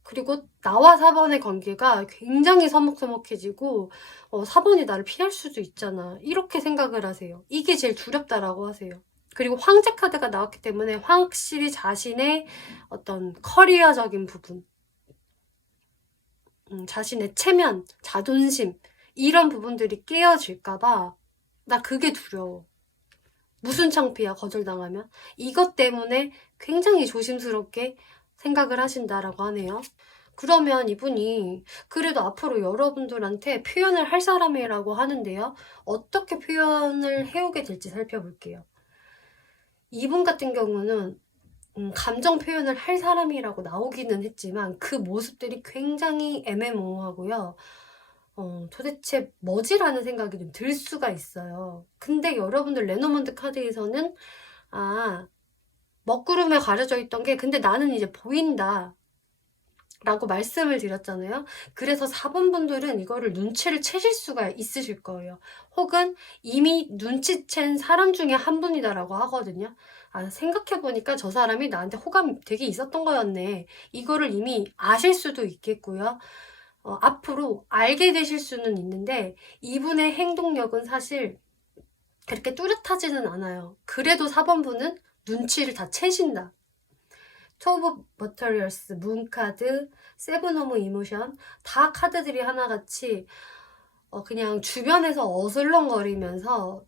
그리고 나와 4번의 관계가 굉장히 서먹서먹해지고 4번이 나를 피할 수도 있잖아. 이렇게 생각을 하세요. 이게 제일 두렵다라고 하세요. 그리고 황제 카드가 나왔기 때문에 확실히 자신의 어떤 커리어적인 부분, 자신의 체면, 자존심 이런 부분들이 깨어질까봐 나 그게 두려워. 무슨 창피야, 거절당하면. 이것 때문에 굉장히 조심스럽게 생각을 하신다라고 하네요. 그러면 이분이 그래도 앞으로 여러분들한테 표현을 할 사람이라고 하는데요. 어떻게 표현을 해오게 될지 살펴볼게요. 이분 같은 경우는 감정 표현을 할 사람이라고 나오기는 했지만 그 모습들이 굉장히 애매모호하고요. 도대체 뭐지라는 생각이 좀 들 수가 있어요. 근데 여러분들 레노먼드 카드에서는 먹구름에 가려져 있던 게 근데 나는 이제 보인다 라고 말씀을 드렸잖아요. 그래서 4번 분들은 이거를 눈치를 채실 수가 있으실 거예요. 혹은 이미 눈치챈 사람 중에 한 분이다라고 하거든요. 생각해보니까 저 사람이 나한테 호감 되게 있었던 거였네. 이거를 이미 아실 수도 있겠고요. 앞으로 알게 되실 수는 있는데 이분의 행동력은 사실 그렇게 뚜렷하지는 않아요. 그래도 4번 분은 눈치를 다 채신다. 투브 머터리얼스, 문카드, 세븐 오브 이모션 다 카드들이 하나같이 그냥 주변에서 어슬렁거리면서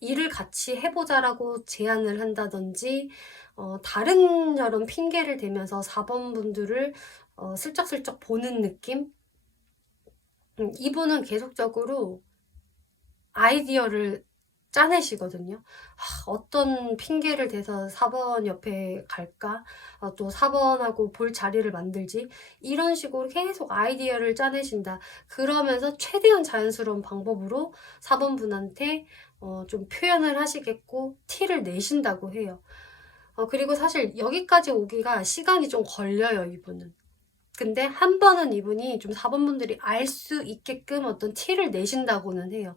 일을 같이 해보자라고 제안을 한다든지 다른 여런 핑계를 대면서 4번 분들을 슬쩍슬쩍 보는 느낌? 이분은 계속적으로 아이디어를 짜내시거든요. 어떤 핑계를 대서 4번 옆에 갈까? 또 4번하고 볼 자리를 만들지? 이런 식으로 계속 아이디어를 짜내신다. 그러면서 최대한 자연스러운 방법으로 4번 분한테 좀 표현을 하시겠고 티를 내신다고 해요. 그리고 사실 여기까지 오기가 시간이 좀 걸려요, 이분은. 근데 한 번은 이분이 좀 4번 분들이 알 수 있게끔 어떤 티를 내신다고는 해요.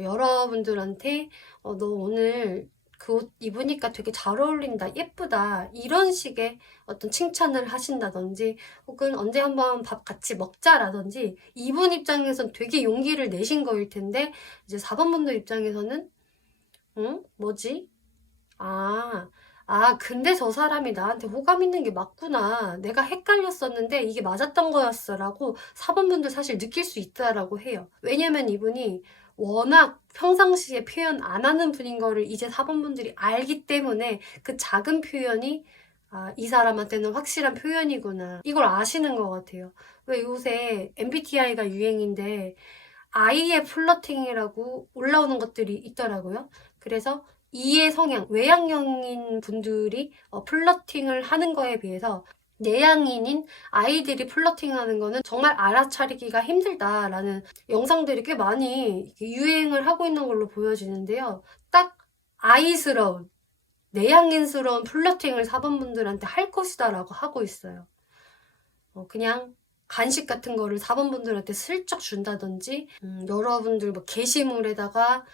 여러분들한테 너 오늘 그 옷 입으니까 되게 잘 어울린다, 예쁘다 이런 식의 어떤 칭찬을 하신다든지 혹은 언제 한번 밥 같이 먹자라든지 이분 입장에선 되게 용기를 내신 거일 텐데 이제 4번 분들 입장에서는 뭐지? 근데 저 사람이 나한테 호감 있는 게 맞구나. 내가 헷갈렸었는데 이게 맞았던 거였어. 라고 4번 분들 사실 느낄 수 있다라고 해요. 왜냐면 이분이 워낙 평상시에 표현 안 하는 분인 거를 이제 4번 분들이 알기 때문에 그 작은 표현이 이 사람한테는 확실한 표현이구나. 이걸 아시는 것 같아요. 왜 요새 MBTI가 유행인데 I의 플러팅이라고 올라오는 것들이 있더라고요. 그래서 E의 성향, 외향형인 분들이 플러팅을 하는 거에 비해서 내향인인 아이들이 플러팅하는 거는 정말 알아차리기가 힘들다라는 영상들이 꽤 많이 유행을 하고 있는 걸로 보여지는데요. 딱 아이스러운, 내향인스러운 플러팅을 4번 분들한테 할 것이다 라고 하고 있어요. 그냥 간식 같은 거를 4번 분들한테 슬쩍 준다든지 여러분들 뭐 게시물에다가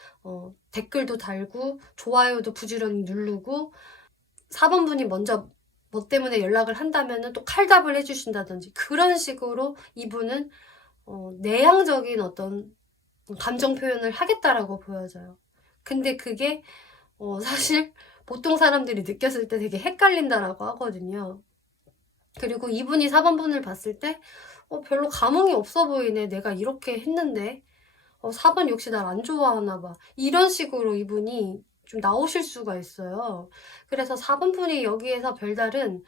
댓글도 달고 좋아요도 부지런히 누르고 4번 분이 먼저 뭐 때문에 연락을 한다면은 또 칼답을 해주신다든지 그런 식으로 이분은 내향적인 어떤 감정 표현을 하겠다라고 보여져요. 근데 그게 사실 보통 사람들이 느꼈을 때 되게 헷갈린다라고 하거든요. 그리고 이분이 4번 분을 봤을 때 별로 감흥이 없어 보이네. 내가 이렇게 했는데 4번 역시 날 안 좋아하나 봐. 이런 식으로 이분이 좀 나오실 수가 있어요. 그래서 4번 분이 여기에서 별다른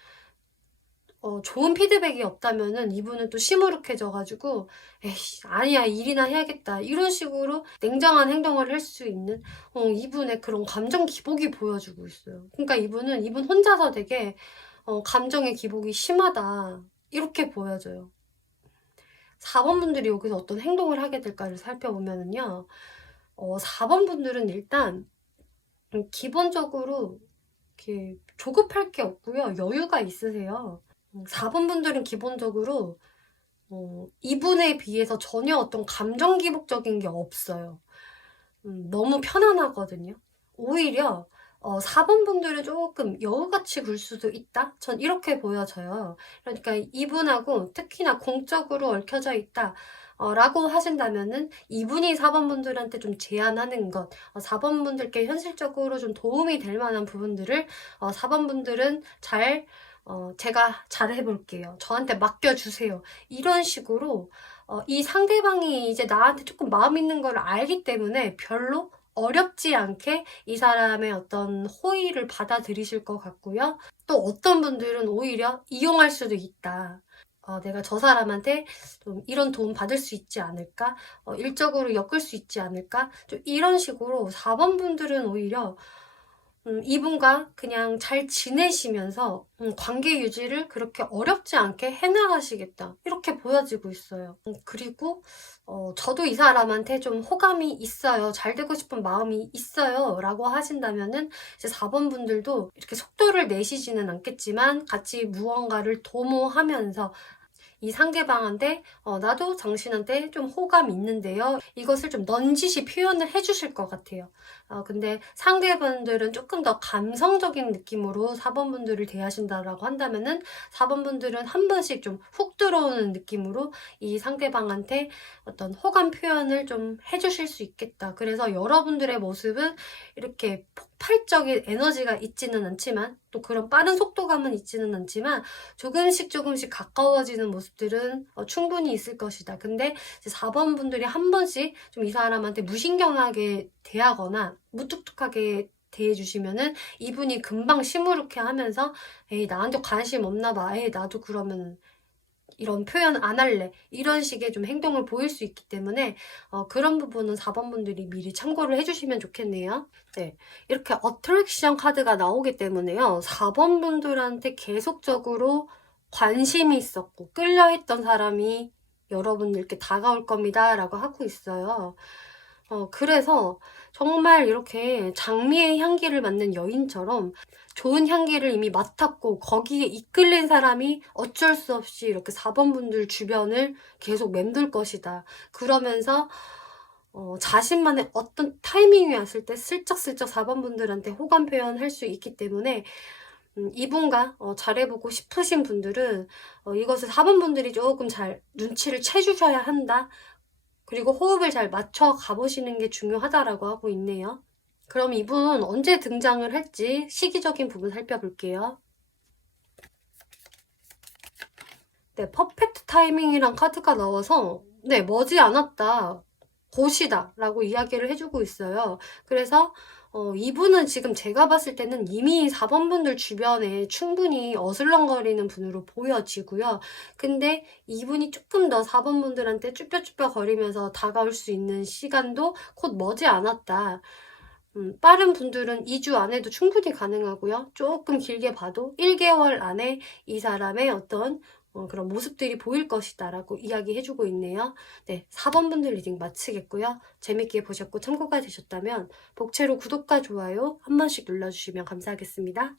좋은 피드백이 없다면은 이분은 또 시무룩해져가지고 에이씨 아니야 일이나 해야겠다 이런 식으로 냉정한 행동을 할 수 있는 이분의 그런 감정 기복이 보여주고 있어요. 그러니까 이분 혼자서 되게 감정의 기복이 심하다 이렇게 보여져요. 4번 분들이 여기서 어떤 행동을 하게 될까를 살펴보면은요. 4번 분들은 일단 기본적으로 이렇게 조급할 게 없고요. 여유가 있으세요. 4번 분들은 기본적으로 이분에 비해서 전혀 어떤 감정 기복적인 게 없어요. 너무 편안하거든요. 오히려 4번 분들은 조금 여우같이 굴 수도 있다? 전 이렇게 보여져요. 그러니까 이분하고 특히나 공적으로 얽혀져 있다. 라고 하신다면은 이분이 4번 분들한테 좀 제안하는 것, 4번 분들께 현실적으로 좀 도움이 될 만한 부분들을 4번 분들은 잘 제가 잘해볼게요. 저한테 맡겨주세요. 이런 식으로 이 상대방이 이제 나한테 조금 마음 있는 걸 알기 때문에 별로 어렵지 않게 이 사람의 어떤 호의를 받아들이실 것 같고요. 또 어떤 분들은 오히려 이용할 수도 있다. 내가 저 사람한테 좀 이런 도움 받을 수 있지 않을까? 일적으로 엮을 수 있지 않을까? 좀 이런 식으로 4번 분들은 오히려 이분과 그냥 잘 지내시면서 관계 유지를 그렇게 어렵지 않게 해나가시겠다. 이렇게 보여지고 있어요. 그리고 저도 이 사람한테 좀 호감이 있어요. 잘 되고 싶은 마음이 있어요. 라고 하신다면은 이제 4번 분들도 이렇게 속도를 내시지는 않겠지만 같이 무언가를 도모하면서 이 상대방한테 나도 당신한테 좀 호감이 있는데요. 이것을 좀 넌지시 표현을 해주실 것 같아요. 근데 상대분들은 조금 더 감성적인 느낌으로 4번 분들을 대하신다라고 한다면은 4번 분들은 한 번씩 좀 훅 들어오는 느낌으로 이 상대방한테 어떤 호감 표현을 좀 해주실 수 있겠다. 그래서 여러분들의 모습은 이렇게 폭발적인 에너지가 있지는 않지만 또 그런 빠른 속도감은 있지는 않지만 조금씩 가까워지는 모습들은 충분히 있을 것이다. 근데 4번 분들이 한 번씩 좀 이 사람한테 무신경하게 대하거나 무뚝뚝하게 대해주시면은 이분이 금방 시무룩해 하면서 에이 나한테 관심 없나 봐. 에이 나도 그러면 이런 표현 안 할래. 이런 식의 좀 행동을 보일 수 있기 때문에 그런 부분은 4번 분들이 미리 참고를 해주시면 좋겠네요. 네, 이렇게 어트랙션 카드가 나오기 때문에요. 4번 분들한테 계속적으로 관심이 있었고 끌려했던 사람이 여러분들께 다가올 겁니다. 라고 하고 있어요. 그래서 정말 이렇게 장미의 향기를 맡는 여인처럼 좋은 향기를 이미 맡았고 거기에 이끌린 사람이 어쩔 수 없이 이렇게 4번 분들 주변을 계속 맴돌 것이다. 그러면서 자신만의 어떤 타이밍이 왔을 때 슬쩍슬쩍 4번 분들한테 호감 표현할 수 있기 때문에 이분과 잘해보고 싶으신 분들은 이것을 4번 분들이 조금 잘 눈치를 채주셔야 한다. 그리고 호흡을 잘 맞춰 가보시는 게 중요하다라고 하고 있네요. 그럼 이분 언제 등장을 할지 시기적인 부분 살펴볼게요. 네, 퍼펙트 타이밍이란 카드가 나와서 네, 머지않았다. 곧이다 라고 이야기를 해주고 있어요. 그래서 이분은 지금 제가 봤을 때는 이미 4번 분들 주변에 충분히 어슬렁거리는 분으로 보여지고요. 근데 이분이 조금 더 4번 분들한테 쭈뼛쭈뼛 거리면서 다가올 수 있는 시간도 곧 머지않았다. 빠른 분들은 2주 안에도 충분히 가능하고요. 조금 길게 봐도 1개월 안에 이 사람의 어떤 그런 모습들이 보일 것이다 라고 이야기해주고 있네요. 네, 4번 분들 리딩 마치겠고요. 재밌게 보셨고 참고가 되셨다면 복채로 구독과 좋아요 한 번씩 눌러주시면 감사하겠습니다.